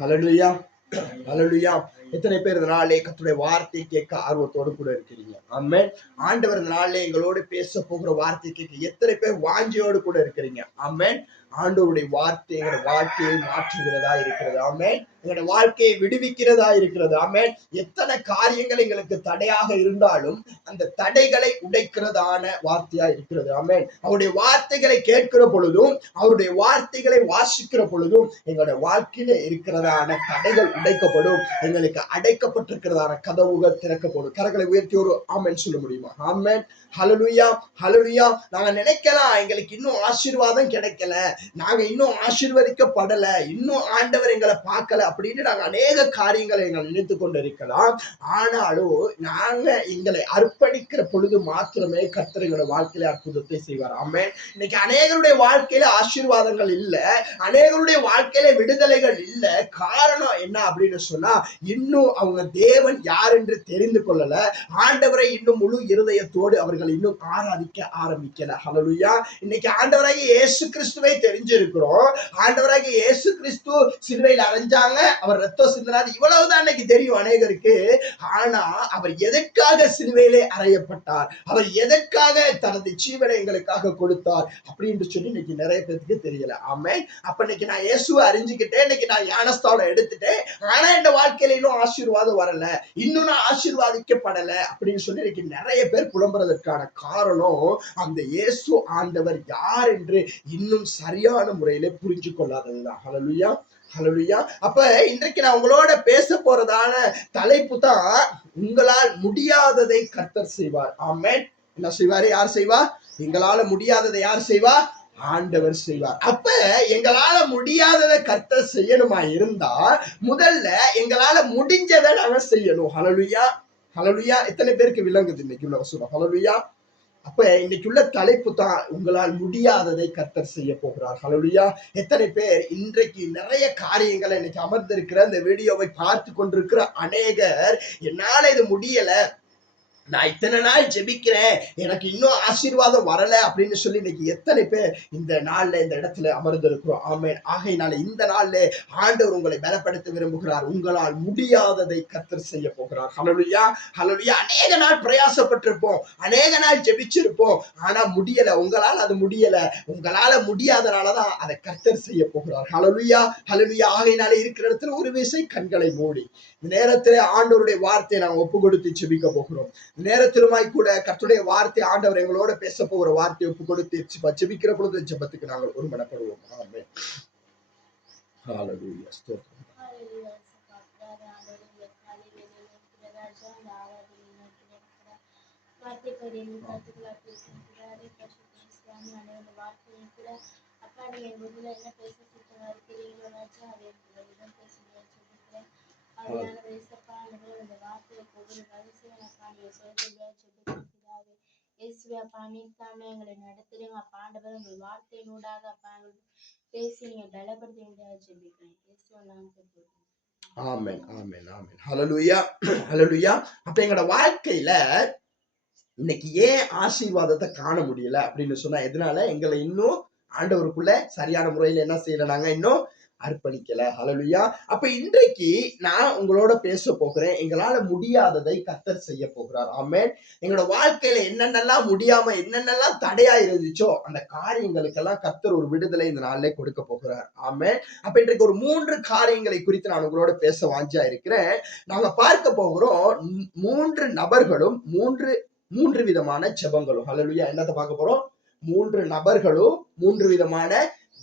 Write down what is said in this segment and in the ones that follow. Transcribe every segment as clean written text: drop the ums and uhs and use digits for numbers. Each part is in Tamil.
ஹல்லேலூயா, ஹல்லேலூயா. எத்தனை பேர் இந்த நாளே கர்த்தருடைய வார்த்தை கேட்க ஆர்வத்தோடு கூட இருக்கிறீங்க? ஆமென். ஆண்டவர் இந்த நாளே எங்களோடு பேச போகிற வார்த்தை கேட்க எத்தனை பேர் வாஞ்சையோடு கூட இருக்கிறீங்க? ஆமென். ஆண்டவருடைய வார்த்தை எங்களோட வாழ்க்கையை மாற்றுகிறதா இருக்கிறது. ஆமென். எங்களோட வாழ்க்கையை விடுவிக்கிறதா இருக்கிறது. ஆமென். எத்தனை காரியங்கள் எங்களுக்கு தடையாக இருந்தாலும் அந்த தடைகளை உடைக்கிறதான வார்த்தையா இருக்கிறது. ஆமென். அவருடைய வார்த்தைகளை கேட்கிற பொழுதும் அவருடைய வார்த்தைகளை வாசிக்கிற பொழுதும் எங்களுடைய வாழ்க்கையில இருக்கிறதான தடைகள் உடைக்கப்படும். எங்களுக்கு அடைக்கப்பட்டிருக்கிறதான கதவுகள் திறக்கப்படும். கரங்களை உயர்த்தி ஒரு ஆமென் சொல்ல முடியுமா? ஆமென். ஹல்லேலூயா, ஹல்லேலூயா. நாங்க நினைக்கலாம் எங்களுக்கு இன்னும் ஆசீர்வாதம் கிடைக்கல, நாங்க இன்னும் ஆசீர்வதிக்கப்படல, இன்னும் ஆண்டவர் எங்களை பார்க்கல அப்படின்னு நாங்க அநேக காரியங்களை எங்களை நினைத்து கொண்டு இருக்கலாம். ஆனாலும் நாங்க எங்களை அர்ப்பணிக்கிற பொழுது மாத்திரமே கர்த்தர் எங்களோட வாழ்க்கையில அற்புதத்தை செய்வார். ஆமென். இன்னைக்கு அநேகருடைய வாழ்க்கையில ஆசீர்வாதங்கள் இல்ல, அநேகருடைய வாழ்க்கையில விடுதலைகள் இல்ல. காரணம் என்ன அப்படின்னு சொன்னா, இன்னும் அவங்க தேவன் யார் என்று தெரிந்து கொள்ளல, ஆண்டவரை இன்னும் முழு இருதயத்தோடு அவர்கள் இன்னும் ஆராதிக்க ஆரம்பிக்கல. ஹல்லேலூயா. இன்னைக்கு ஆண்டவராகிய இயேசு கிறிஸ்துவை தெரிஞ்சிருக்கிறோம். ஆண்டவராகிய இயேசு கிறிஸ்து சிலுவையில் அறைஞ்சாங்க, அவர் ரத்தம் சிந்தினார், இவ்வளவுதான் இன்னைக்கு தெரியும் அநேகருக்கு. ஆனா அவர் எதற்காக சிலுவையிலே அறையப்பட்டார், அவர் எதற்காக தனது ஜீவனை எங்களுக்காக கொடுத்தார் அப்படின்னு சொல்லி இன்னைக்கு நிறைய பேருக்கு தெரியல. ஆமென். அப்ப இன்னைக்கு நான் இயேசுவை அறிஞ்சுக்கிட்டேன், இன்னைக்கு நான் ஞானஸ்தானம் எடுத்துட்டேன், ஆனா இந்த வாழ்க்கையில இன்னும் ஆசீர்வாதம் வரல, இன்னும் நான் ஆசீர்வாதிக்கப்படல அப்படின்னு சொல்லி இன்னைக்கு நிறைய பேர் புலம்புறதற்கான காரணம் அந்த இயேசு ஆண்டவர் யார் என்று இன்னும் சரியான முறையில புரிஞ்சு கொள்ளாததுதான். ஹல்லேலூயா, ஹல்லேலூயா. அப்ப இன்றைக்கு நான் உங்களோட பேச போறதான தலைப்பு தான், உங்களால் முடியாததை கர்த்தர் செய்வார். ஆமென். என்ன செய்வாரு? யார் செய்வா? எங்களால முடியாததை யார் செய்வா? ஆண்டவர் செய்வார். அப்ப எங்களால முடியாததை கர்த்தர் செய்யணுமா இருந்தா முதல்ல எங்களால முடிஞ்சதை நாங்க செய்யணும். ஹல்லேலூயா, ஹல்லேலூயா. எத்தனை பேருக்கு விளங்குது இன்னைக்கு உள்ள வசனம்? ஹல்லேலூயா. அப்ப இன்னைக்குள்ள தலைப்பு தான், உங்களால் முடியாததை கர்த்தர் செய்ய போகிறார். ஹல்லேலூயா. எத்தனை பேர் இன்றைக்கு நிறைய காரியங்களை இன்னைக்கு அமர்ந்திருக்கிற இந்த வீடியோவை பார்த்து கொண்டிருக்கிற அநேகர், என்னால இது முடியல, நான் இத்தனை நாள் ஜெபிக்கிறேன், எனக்கு இன்னும் ஆசீர்வாதம் வரல அப்படின்னு சொல்லி இன்னைக்கு எத்தனை பேர் இந்த நாள்ல இந்த இடத்துல அமர்ந்திருக்கிறோம். ஆமென். ஆகையினால இந்த நாள்ல ஆண்டவர் உங்களை பலப்படுத்த விரும்புகிறார். உங்களால் முடியாததை கர்த்தர் செய்ய போகிறார். ஹல்லேலூயா, ஹல்லேலூயா. அநேக நாள் பிரயாசப்பட்டிருப்போம், அநேக நாள் ஜெபிச்சிருப்போம், ஆனா முடியல. உங்களால் அது முடியல, உங்களால முடியாதனாலதான் அதை கர்த்தர் செய்ய போகிறார். ஹல்லேலூயா, ஹல்லேலூயா. ஆகையினால இருக்கிற இடத்துல ஒரு விசை கண்களை மூடி இந்த நேரத்திலே ஆண்டவருடைய வார்த்தையை நாங்கள் ஒப்பு கொடுத்து ஜெபிக்க போகிறோம். நேரத்திலுமாய் கூட கர்த்தருடைய வார்த்தை, ஆண்டவர் எங்களோட பேச போகிற வார்த்தையை ஒப்பு கொடுத்து ஜெபிக்கிற பொழுது ஜெபத்துக்கு நாங்கள் ஒருமனப்படுவோம். ஆமென். ஹல்லேலூயா. ஸ்தோத்திரம். எங்களை நடத்துறீங்க அப்பா. ஆண்டவர் உங்கள் வார்த்தையினூடாக அப்பா பேசி நீங்க பலப்படுத்த ஜெபிக்கிறேன். ஆமென், ஆமென், ஆமென். ஹல்லேலூயா, ஹல்லேலூயா. அப்ப எங்களோட வாழ்க்கையில இன்னைக்கு ஏன் ஆசீர்வாதத்தை காண முடியல அப்படின்னு சொன்னா, எதனால? எங்களை இன்னும் ஆண்டவருக்குள்ள சரியான முறையில என்ன செய்யல, நாங்க இன்னும் அர்ப்பணிக்கல. ஹல்லேலூயா. அப்ப இன்றைக்கு நான் உங்களோட பேச போகிறேன், எங்களால முடியாததை கர்த்தர் செய்ய போகிறார். ஆமென். எங்களோட வாழ்க்கையில என்னென்னலாம் முடியாம, என்னென்னலாம் தடையா இருந்துச்சோ அந்த காரியங்களுக்கெல்லாம் கர்த்தர் ஒரு விடுதலை இந்த நாளிலே கொடுக்க போகிறார். ஆமென். அப்ப இன்றைக்கு ஒரு 3 காரியங்களை குறித்து நான் உங்களோட பேச வாஞ்சா இருக்கிறேன். நாங்க பார்க்க போகிறோம் 3 நபர்களும் 3 விதமான ஜெபங்களும். ஹல்லேலூயா. என்னத்தை பார்க்க போறோம்? 3 நபர்களும் 3 விதமான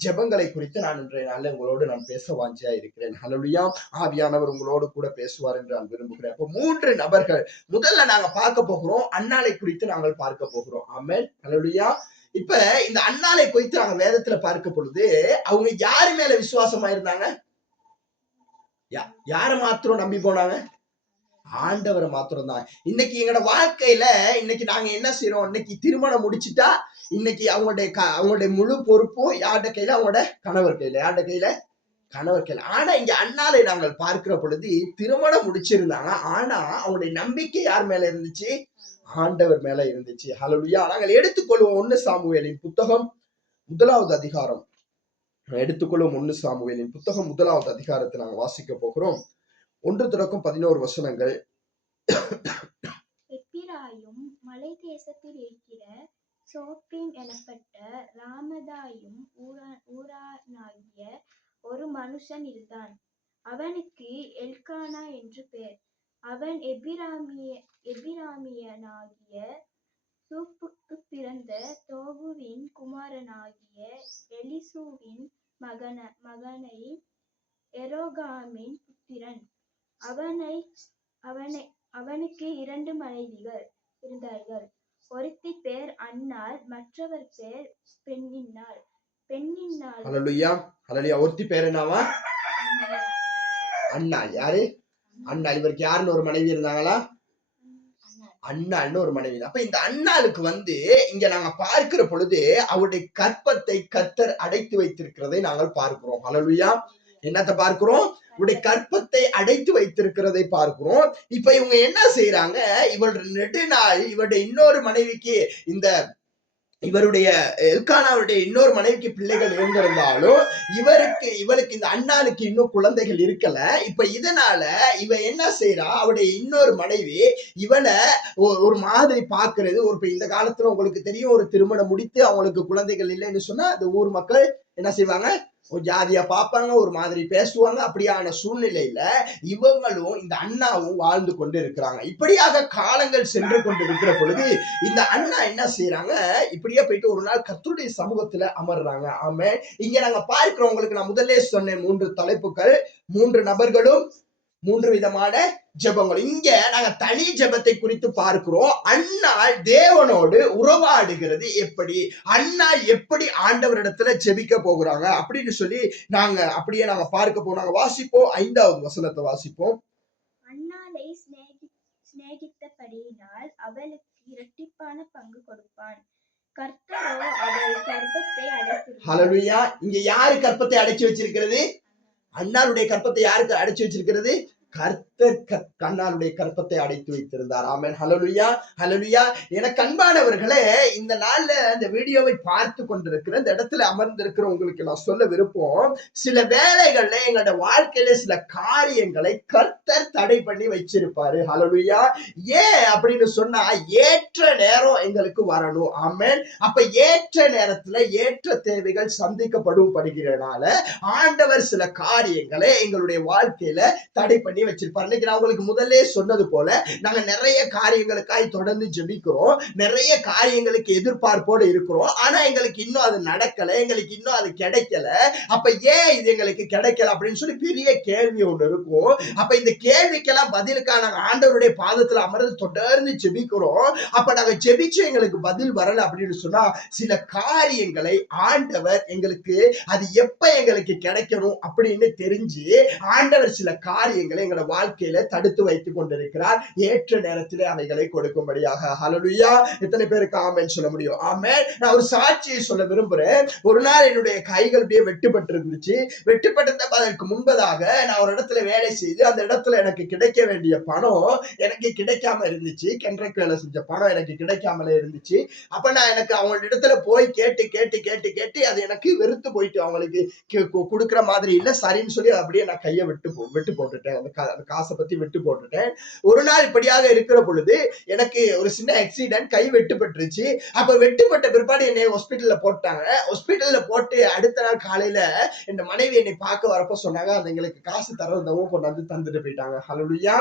ஜெபங்களை குறித்து நான் இன்றைய நாளில் உங்களோடு நான் பேச வாஞ்சியா இருக்கிறேன். ஹல்லேலூயா. ஆவியானவர் உங்களோடு கூட பேசுவார் என்று நான் விரும்புகிறேன். அப்போ 3 நபர்கள். முதல்ல நாங்க பார்க்க போகிறோம், அன்னாளை குறித்து நாங்கள் பார்க்க போகிறோம். ஆமென். ஹல்லேலூயா. இப்ப இந்த அன்னாளை குறித்து நாங்க வேதத்துல பார்க்க பொழுது, அவங்க யாரு மேல விசுவாசமா இருந்தாங்க? யார மாத்திரம் நம்பி போனாங்க? ஆண்டவரை மாத்திரம் தான். இன்னைக்கு எங்களோட வாழ்க்கையில இன்னைக்கு நாங்க என்ன செய்யறோம்? இன்னைக்கு திருமணம் முடிச்சுட்டா இன்னைக்கு அவங்களுடைய முழு பொறுப்பும் யார்ட கையில? அவங்களோட கணவர் கையில. யார்ட கையில? கணவர் கையில. ஆனா இங்க அன்னாளை நாங்கள் பார்க்கிற பொழுது திருமணம் முடிச்சிருந்தாங்க, ஆனா அவங்களுடைய நம்பிக்கை யார் மேல இருந்துச்சு? ஆண்டவர் மேல இருந்துச்சு. ஹல்லேலூயா. நாங்கள் எடுத்துக்கொள்வோம் 1 சாமுவேலின் புத்தகம் 1வது அதிகாரம் எடுத்துக்கொள்ளும் 1 சாமுவேலின் புத்தகம் 1வது அதிகாரத்தை நாங்க வாசிக்க போகிறோம். 1 தொடக்கம் 11 வசனங்கள். எப்பிராயும் மலை தேசத்தில் இருக்கிற சோப்பீம் எனப்பட்ட ராமதாயும் ஊரானாகிய ஒரு மனுஷன் இருந்தான். அவனுக்கு எல்கானா என்று பெயர். அவன் எபிராமியனாகிய சூப்புக்கு பிறந்த தோகுவின் குமாரனாகிய எலிசூவின் மகனை எரோகாமின் புத்திரன். அவனுக்கு 2 மனைவிகள் இருந்தார்கள். ஒருத்தி பேர் அன்னாள், மற்றவர் பேர் பெண்ணின்னாள். ஹல்லேலூயா ஹல்லேலூயா. ஒருத்தி பேர் என்னவா? அன்னாள். யாரு? அன்னாள். இவருக்கு யாருன்னு ஒரு மனைவி இருந்தாங்களா? அன்னாள்னு ஒரு மனைவி. அப்ப இந்த அன்னாளுக்கு இங்க நாங்க பார்க்கிற பொழுது அவருடைய கற்பத்தை கர்த்தர் அடைத்து வைத்திருக்கிறதை நாங்கள் பார்க்கிறோம். ஹல்லேலூயா. என்னத்தை பார்க்கிறோம்? இவருடைய கற்பத்தை அடைத்து வைத்திருக்கிறதை பார்க்கிறோம். இப்ப இவங்க என்ன செய்யறாங்க? இவருடைய நெடுநாள் இவருடைய இன்னொரு மனைவிக்கு இவருடைய எல்கானாவுடைய இன்னொரு மனைவிக்கு பிள்ளைகள் இருந்திருந்தாலும் இவளுக்கு இந்த அண்ணாளுக்கு இன்னும் குழந்தைகள் இருக்கல. இப்ப இதனால இவ என்ன செய்யறா? அவருடைய இன்னொரு மனைவி இவனை ஒரு மாதிரி பாக்குறது. இந்த காலத்துல உங்களுக்கு தெரியும், ஒரு திருமணம் முடித்து அவங்களுக்கு குழந்தைகள் இல்லைன்னு சொன்னா அந்த ஊர் மக்கள் என்ன செய்வாங்க? ஒரு ஜாதியா பார்ப்பாங்க, ஒரு மாதிரி பேசுவாங்க. அப்படியான சூழ்நிலையில இவங்களும் இந்த அண்ணாவும் வாழ்ந்து கொண்டு இருக்கிறாங்க. இப்படியாக காலங்கள் சென்று கொண்டு இருக்கிற பொழுது இந்த அண்ணா என்ன செய்யறாங்க? இப்படியே போயிட்டு ஒரு நாள் கர்த்தருடைய சமூகத்துல அமர்றாங்க. ஆமே. இங்க நாங்க பார்க்கிறோம், உங்களுக்கு நான் முதல்ல சொன்னேன் 3 தலைப்புகள், 3 நபர்களும் 3 விதமான ஜெபங்கள். இங்க நாங்க தனி ஜெபத்தை குறித்து பார்க்கிறோம். அன்னாள் தேவனோடு உறவாடுகிறது எப்படி, அன்னாள் எப்படி ஆண்டவரிடத்துல ஜெபிக்க போகிறாங்க அப்படின்னு சொல்லி நாங்க பார்க்க போறோம். நாங்க வாசிப்போம். 5வது வசனத்தை வாசிப்போம். அன்னாளை சிநேகித்தபடியினால் அவளுக்கு இரட்டிப்பான பங்கு கொடுப்பான். கர்த்தரோ அவள் கர்ப்பத்தை அடைத்து. ஹல்லேலூயா. இங்க யாரு கர்ப்பத்தை அடைச்சு வச்சிருக்கிறது? அன்னாளுடைய கர்ப்பத்தை யாருக்கு அடைச்சு வச்சிருக்கிறது? கர்த்தர் அன்னாளுடைய கர்ப்பத்தை அடைத்து வைத்திருந்தார். ஆமென். ஹல்லேலூயா ஹல்லேலூயா. எனக்கு அன்பானவர்களே, இந்த நாள்ல இந்த வீடியோவை பார்த்து கொண்டிருக்கிற இந்த இடத்துல அமர்ந்திருக்கிற உங்களுக்கு நான் சொல்ல விருப்பம், சில வேளைகள்ல எங்களோட வாழ்க்கையில சில காரியங்களை கர்த்தர் தடை பண்ணி வச்சிருப்பாரு. ஹல்லேலூயா. ஏன் அப்படின்னு சொன்னா, ஏற்ற நேரம் எங்களுக்கு வரணும். ஆமென். அப்ப ஏற்ற நேரத்துல ஏற்ற தேவைகள் சந்திக்கப்படும் படுகிறனால ஆண்டவர் சில காரியங்களை எங்களுடைய வாழ்க்கையில தடை பண்ணி வச்சிருப்பாரு. இன்னைக்கு நான் உங்களுக்கு முதல்ல சொன்னது போல நாங்க நிறைய காரியங்களுக்காய் தொடர்ந்து ஜெபிக்கிறோம், நிறைய காரியங்களுக்கு எதிர்பார்ப்போடு இருக்கிறோம். ஆனா எங்களுக்கு இன்னும் அது நடக்கல, எங்களுக்கு இன்னும் அது கிடைக்கல. அப்ப ஏன் இது எங்களுக்கு கிடைக்கல அப்படின்னு சொல்லி பெரிய கேள்வி ஒண்ணு இருக்கும். அப்ப இந்த கேள்விக்கெல்லாம் பதிலுக்காக நாங்க ஆண்டவருடைய பாதத்துல அமர்ந்து தொடர்ந்து ஜெபிக்கிறோம். அப்ப நாங்க ஜெபிச்சு எங்களுக்கு பதில் வரல அப்படின்னு சொன்னா, சில காரியங்களை ஆண்டவர் எங்களுக்கு அது எப்ப எங்களுக்கு கிடைக்கணும் அப்படின்னு தெரிஞ்சு ஆண்டவர் சில காரியங்களை எங்களோட வாழ்க்கையில தடுத்து வைத்துக் கொண்டிருக்கிறார். ஏற்ற நேரத்திலே அவைகளை கொடுக்கும்படியாக. ஹல்லேலூயா. எத்தனை பேருக்கு ஆமென் சொல்ல முடியும்? ஆமென். நான் ஒரு சாட்சியை சொல்ல விரும்புறேன். ஒரு நாள் என்னுடைய கைகள் அப்படியே வெட்டுப்பட்டு இருந்துச்சு. வெட்டுப்பட்ட அதற்கு முன்பதாக நான் ஒரு இடத்துல வேலை செய்து அந்த இடத்துல எனக்கு கிடைக்க வேண்டிய பணம் எனக்கு கிடைக்காம இருந்துச்சு. கென்ட்ராக்ட் வேலை செஞ்ச பணம் எனக்கு கிடைக்காமலே இருந்துச்சு. அப்ப நான் அவங்க இடத்துல போய் கேட்டு அது எனக்கு வெறுத்து போயிட்டு, அவங்களுக்கு கொடுக்குற மாதிரி இல்ல, சரின்னு சொல்லி அப்படியே நான் கையை விட்டு போட்டுட்டேன். அந்த காசை பத்தி விட்டு போட்டுட்டேன். ஒரு நாள் இப்படியாக இருக்கிற பொழுது எனக்கு ஒரு சின்ன ஆக்சிடென்ட், கை வெட்டுப்பட்டுருச்சு. அப்ப வெட்டுப்பட்ட பிற்பாடு என்னை ஹாஸ்பிட்டல்ல போட்டாங்க. ஹாஸ்பிட்டல்ல போட்டு அடுத்த நாள் காலையில என் மனைவி என்னை பார்க்க வரப்ப சொன்னாங்க, அது எங்களுக்கு காசு தரவந்தவங்க கொண்டாந்து தந்துட்டு போயிட்டாங்க. ஹல்லேலூயா.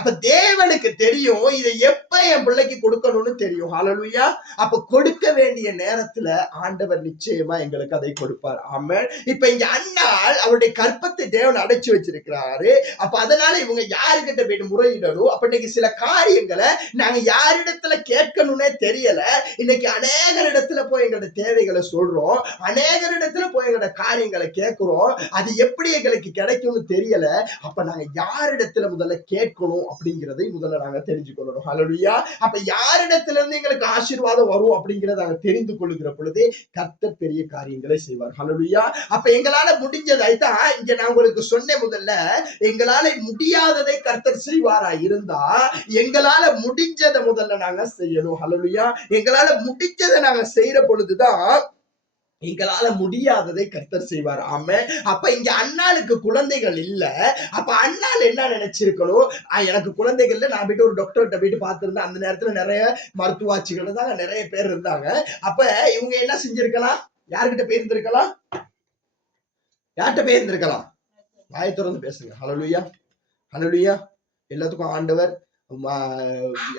அப்ப தேவனுக்கு தெரியும் இதை எப்ப என் பிள்ளைக்கு கொடுக்கணும்னு தெரியும். ஹல்லேலூயா. அப்ப கொடுக்க வேண்டிய நேரத்துல ஆண்டவர் நிச்சயமா எங்களுக்கு அதை கொடுப்பார். ஆமென். இப்ப இங்க அன்னாள் அவருடைய கற்பத்தை தேவன் அடைச்சு வச்சிருக்கிறாரு. அப்ப அதனால இவங்க யாருக்கிட்ட போயிட்டு முறையிடணும்? அப்ப இன்னைக்கு சில காரியங்களை நாங்க யாரிடத்துல கேட்கணும்னே தெரியல. இன்னைக்கு அநேகரிடத்துல போய் எங்களோட தேவைகளை சொல்றோம், அநேகரிடத்துல போய் எங்களோட காரியங்களை கேட்கிறோம். அது எப்படி எங்களுக்கு கிடைக்கும்னு தெரியல. அப்ப நாங்க யாரிடத்துல முதல்ல கேட்கணும் அப்படிங்கிறதை முதல்ல நாங்க தெரிஞ்சுக்கொள்ளணும். ஹல்லேலூயா. அப்ப யாரிடத்துல இருந்து எங்களுக்கு ஆசீர்வாதம் வரும் அப்படிங்கிறத நாங்க தெரிந்து கொள்ளுகிற பொழுது கர்த்தர் பெரிய காரியங்களை செய்வார். ஹல்லேலூயா. அப்ப எங்களால முடிஞ்சதை தான் இங்க நான் உங்களுக்கு சொன்னேன். முதல்ல எங்களால முடியாததை கர்த்தர் செய்வாரா இருந்தா எங்களால முடிஞ்சதை முதல்ல நாங்க செய்யணும். ஹல்லேலூயா. எங்களால முடிஞ்சதை நாங்க செய்யற பொழுதுதான் எங்களால முடியாததை கர்த்தர் செய்வார். ஆமே. அப்ப இங்க அண்ணாளுக்கு குழந்தைகள் இல்ல. அப்ப அண்ணாள் என்ன நினைச்சிருக்கணும், எனக்கு குழந்தைகள் இல்ல, நான் போயிட்டு ஒரு டாக்டர்கிட்ட போயிட்டு பார்த்திருந்தேன். அந்த நேரத்துல நிறைய மருத்துவாட்சிகள் தான் நிறைய பேர் இருந்தாங்க. அப்ப இவங்க என்ன செஞ்சிருக்கலாம், யார்கிட்ட போயிருந்திருக்கலாம், யார்கிட்ட போயிருந்திருக்கலாம்? வாயை திறந்து பேசுங்க. ஹல்லேலூயா, ஹல்லேலூயா. எல்லாத்துக்கும் ஆண்டவர்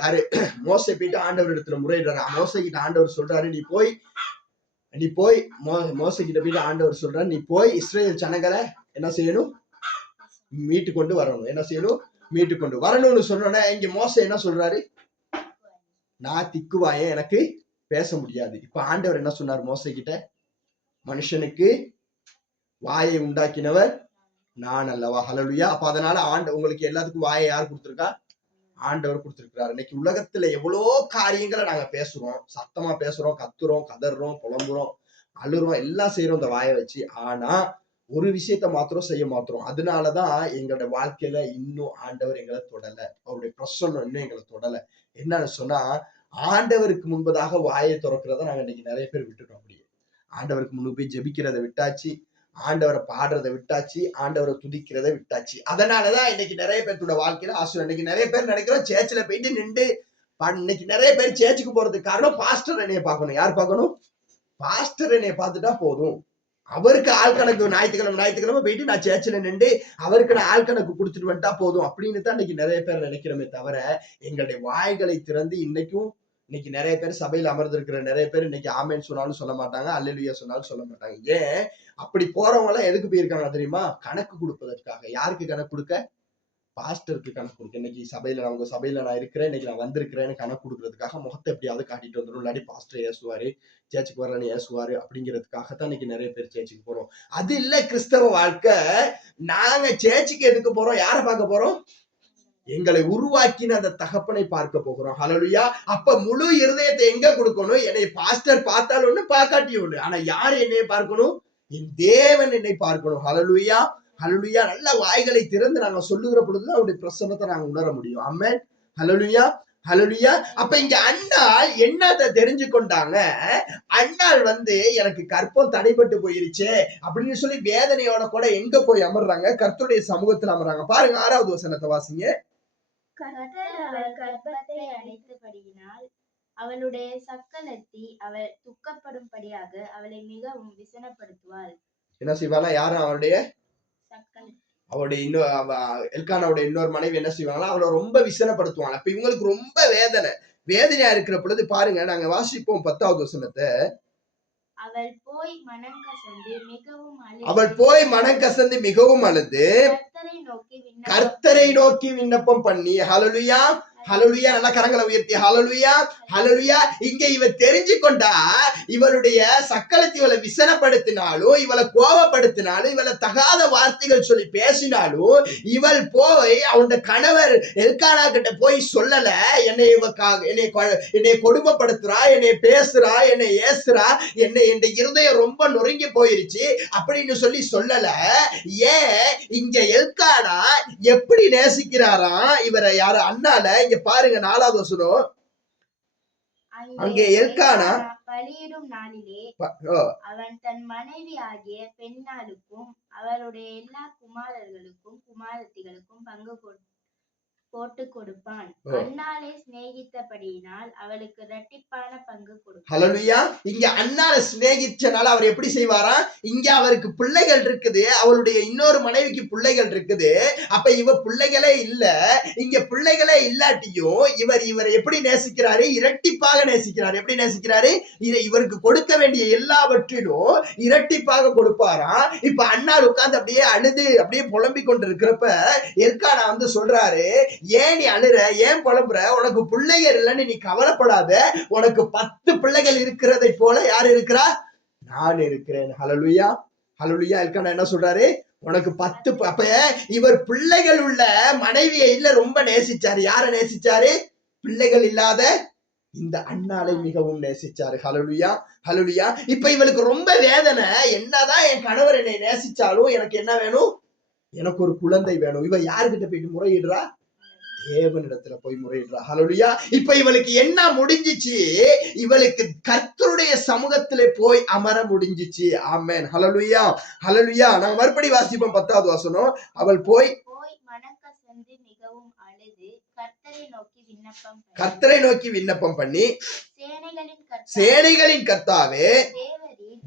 யாரு, மோசே போயிட்டு ஆண்டவர் இடத்துல முறையிடுறாரு. மோசே கிட்ட ஆண்டவர் சொல்றாரு, நீ போய் மோசே கிட்ட போயிட்டு ஆண்டவர் சொல்றாரு, நீ போய் இஸ்ரேல் ஜனங்களை என்ன செய்யணும், மீட்டு கொண்டு வரணும். என்ன செய்யணும், மீட்டு கொண்டு வரணும்னு சொன்னோன்னே இங்க மோசே என்ன சொல்றாரு, நான் திக்குவாயேன், எனக்கு பேச முடியாது. இப்ப ஆண்டவர் என்ன சொன்னார் மோசே கிட்ட, மனுஷனுக்கு வாயை உண்டாக்கினவர் நான் அல்லவா. ஹல்லேலூயா. அப்ப அதனால உங்களுக்கு எல்லாத்துக்கும் வாயை யார் கொடுத்திருக்கா, ஆண்டவர் கொடுத்திருக்கிறார். இன்னைக்கு உலகத்துல எவ்வளோ காரியங்களை நாங்க பேசுறோம், சத்தமா பேசுறோம், கத்துறோம், கதறோம், புலம்புறோம், அழுறோம், எல்லாம் செய்யறோம் இந்த வாயை வச்சு. ஆனா ஒரு விஷயத்த மாத்திரம் செய்ய மாத்திரம். அதனாலதான் எங்களோட வாழ்க்கையில இன்னும் ஆண்டவர் எங்களை தொடல, அவருடைய பிரசன்னம் இன்னும் எங்களை தொடல. என்னன்னு சொன்னா, ஆண்டவருக்கு முன்பதாக வாயை திறக்கிறத நாங்க இன்னைக்கு நிறைய பேர் விட்டுட்டோம். அப்படியே ஆண்டவருக்கு முன்பு போய் ஜெபிக்கிறத விட்டாச்சு, ஆண்டவரை பாடுறதை விட்டாச்சு, ஆண்டவரை துதிக்கிறதை விட்டாச்சு. அதனாலதான் இன்னைக்கு நிறைய பேர்த்தோட வாழ்க்கையில ஆசை. இன்னைக்கு நிறைய பேர் நினைக்கிறோம் சேர்ச்சில போயிட்டு நின்று, இன்னைக்கு நிறைய பேர் சேர்ச்சுக்கு போறதுக்கு காரணம் பாஸ்டர் என்னைய பார்க்கணும். யார் பார்க்கணும்? பாஸ்டர் என்னைய பார்த்துட்டா போதும், அவருக்கு ஆள் கணக்கு ஞாயிற்றுக்கிழமை போயிட்டு நான் சேர்ச்சில நின்று அவருக்கு நான் ஆள் கணக்கு கொடுத்துட்டு வந்துட்டா போதும் அப்படின்னு தான் இன்னைக்கு நிறைய பேர் நினைக்கிறோமே தவிர, எங்களுடைய வாய்களை திறந்து இன்னைக்கு நிறைய பேர் சபையில அமர்ந்திருக்கிற நிறைய பேர் இன்னைக்கு ஆமேன் சொன்னாலும் சொல்ல மாட்டாங்க, அல்லேலூயா சொன்னாலும் சொல்ல மாட்டாங்க. ஏன் அப்படி போறவங்க எல்லாம் எதுக்கு போயிருக்காங்க தெரியுமா? கணக்கு கொடுப்பதற்காக. யாருக்கு கணக்கு கொடுக்க? பாஸ்டருக்கு கணக்கு கொடுக்க. இன்னைக்கு உங்க சபையில நான் இருக்கிறேன், இன்னைக்கு நான் வந்திருக்கிறேன்னு கணக்கு கொடுக்கறதுக்காக முகத்தை எப்படியாவது காட்டிட்டு வந்துடும், இல்லாட்டி பாஸ்டர் ஏசுவாரு, சேர்ச்சுக்கு வரலன்னு ஏசுவாரு அப்படிங்கிறதுக்காகத்தான் இன்னைக்கு நிறைய பேர் சேர்ச்சுக்கு போறோம். அது இல்ல கிறிஸ்தவ வாழ்க்கை. நாங்க சேர்ச்சுக்கு எதுக்கு போறோம், யாரை பார்க்க போறோம்? எங்களை உருவாக்கின அந்த தகப்பனை பார்க்க போகிறோம். ஹல்லேலூயா. அப்ப முழு இருதயத்தை எங்க கொடுக்கணும்? என்னை பாஸ்டர் பார்த்தாலும் ஒண்ணு, பார்க்காட்டி ஒண்ணு. ஆனா யார் என்னை பார்க்கணும்? என் தேவன் என்னை பார்க்கணும். ஹல்லேலூயா, ஹல்லேலூயா. நல்ல வாய்களை திறந்து நாங்க சொல்லுகிற பொழுதுதான் அவருடைய பிரசன்னத்தை நாங்க உணர முடியும். ஆமென். ஹல்லேலூயா, ஹல்லேலூயா. அப்ப இங்க அண்ணாள் என்னத்தை தெரிஞ்சு கொண்டாங்க, அண்ணாள் எனக்கு கற்பம் தடைப்பட்டு போயிருச்சே அப்படின்னு சொல்லி வேதனையோட கூட எங்க போய் அமர்றாங்க? கர்த்தருடைய சமூகத்துல அமர்றாங்க. பாருங்க 6வது வசனத்தை வாசிங்க. கர்த்தர் அவள் கர்ப்பத்தை அடைத்தபடியினால் அவளுடைய சக்களத்தி அவள் துக்கப்படும்படியாக அவளை மிகவும் விசனப்படுத்துவாள். என்ன செய்வாளா? யாரும் அவளுடைய எல்கானாவுடைய இன்னொரு மனைவி என்ன செய்வாங்களா? அவளை ரொம்ப விசனப்படுத்துவாங்க. அப்ப இவங்களுக்கு ரொம்ப வேதனையா இருக்கிற பொழுது பாருங்க, நாங்க வாசிப்போம் 10வது வசனத்தை. அவள் போய் மனம் கசந்து மிகவும் அழுது கர்த்தரை நோக்கி விண்ணப்பம் பண்ணி. ஹல்லேலூயா, ஹல்லேலூயா. நல்ல கரங்களை உயர்த்தி ஹல்லேலூயா, ஹல்லேலூயா. இங்க இவ தெரிஞ்சு கொண்டா, இவளுடைய சக்களத்தை இவளை விசனப்படுத்தினாலும், இவளை கோபப்படுத்தினாலும், இவளை தகாத வார்த்தைகள் சொல்லி பேசினாலும், இவள் போய் அவனுடைய கணவர் எல்கானா கிட்ட போய் சொல்லல, என்னை கொடுமைப்படுத்துறா, என்னை பேசுறா, என்னை ஏசுறா, என்னை இருதயம் ரொம்ப நொறுங்கி போயிருச்சு அப்படின்னு சொல்லி சொல்லல. ஏன்? இங்க எல்கானா எப்படி நேசிக்கிறாரா இவரை? யாரு? அண்ணால. இங்க பாருங்க 4வது வசனம். அங்கே எல்கானா பலியிடும் நாளிலே அவன் தன் மனைவி ஆகிய பெண்ணாளுக்கும் அவளுடைய எல்லா குமாரர்களுக்கும் குமாரத்திகளுக்கும் பங்கு போட்டு கொடுப்பான். அண்ணாளை சிநேகித்தபடியினால் அவளுக்கு இரட்டிப்பான பங்கு கொடுப்பான். ஹல்லேலூயா. இங்க அண்ணாளை சிநேகிச்சனால அவர் எப்படி செய்வாரா? இங்க அவருக்கு பிள்ளைகள் இருக்குது, அவளுடைய இன்னொரு மனைவிக்கு பிள்ளைகள் இருக்குது. அப்ப இவ பிள்ளைகளே இல்ல. இங்க பிள்ளைகளே இல்லாட்டியும் இவர் எப்படி நேசிக்கிறாரு? இரட்டிப்பாக நேசிக்கிறாரு. எப்படி நேசிக்கிறாரு? இவருக்கு கொடுக்க வேண்டிய எல்லாவற்றிலும் இரட்டிப்பாக கொடுப்பாராம். இப்ப அண்ணாள் உட்கார்ந்து அப்படியே அழுது அப்படியே புலம்பிக் கொண்டு இருக்கிறப்ப எல்கானா சொல்றாரு, ஏன் நீ அழுற, ஏன் புலம்புற? உனக்கு பிள்ளைகள் இல்லைன்னு நீ கவலைப்படாத, உனக்கு 10 பிள்ளைகள் இருக்கிறதை போல யார் இருக்கிறா? நான் இருக்கிறேன். ஹல்லேலூயா, ஹல்லேலூயா. எல்கானா என்ன சொல்றாரு? உனக்கு 10. அப்ப இவர் பிள்ளைகள் உள்ள மனைவியை இல்ல ரொம்ப நேசிச்சாரு. யாரை நேசிச்சாரு? பிள்ளைகள் இல்லாத இந்த அண்ணாளை மிகவும் நேசிச்சாரு. ஹல்லேலூயா, ஹல்லேலூயா. இப்ப இவளுக்கு ரொம்ப வேதனை. என்னதான் என் கணவர் என்னை நேசிச்சாலும் எனக்கு என்ன வேணும்? எனக்கு ஒரு குழந்தை வேணும். இவ யாருக்கிட்ட போயிட்டு முறையிடுறா? தேவனிடத்துல போய் முறையிடுறா. ஹல்லேலூயா. இப்ப இவளுக்கு என்ன முடிஞ்சிச்சு? இவளுக்கு கர்த்தருடைய சமூகத்திலே போய் அமர முடிஞ்சிச்சு. ஆமென். ஹல்லேலூயா. ஹல்லேலூயா. நாங்க மறுபடி வாசிப்போம் 10வது வசனம். அவள் போய் மனக்கசந்து மிகவும் அழுது கர்த்தரை நோக்கி விண்ணப்பம் பண்ணி சேனைகளின் கர்த்தாவே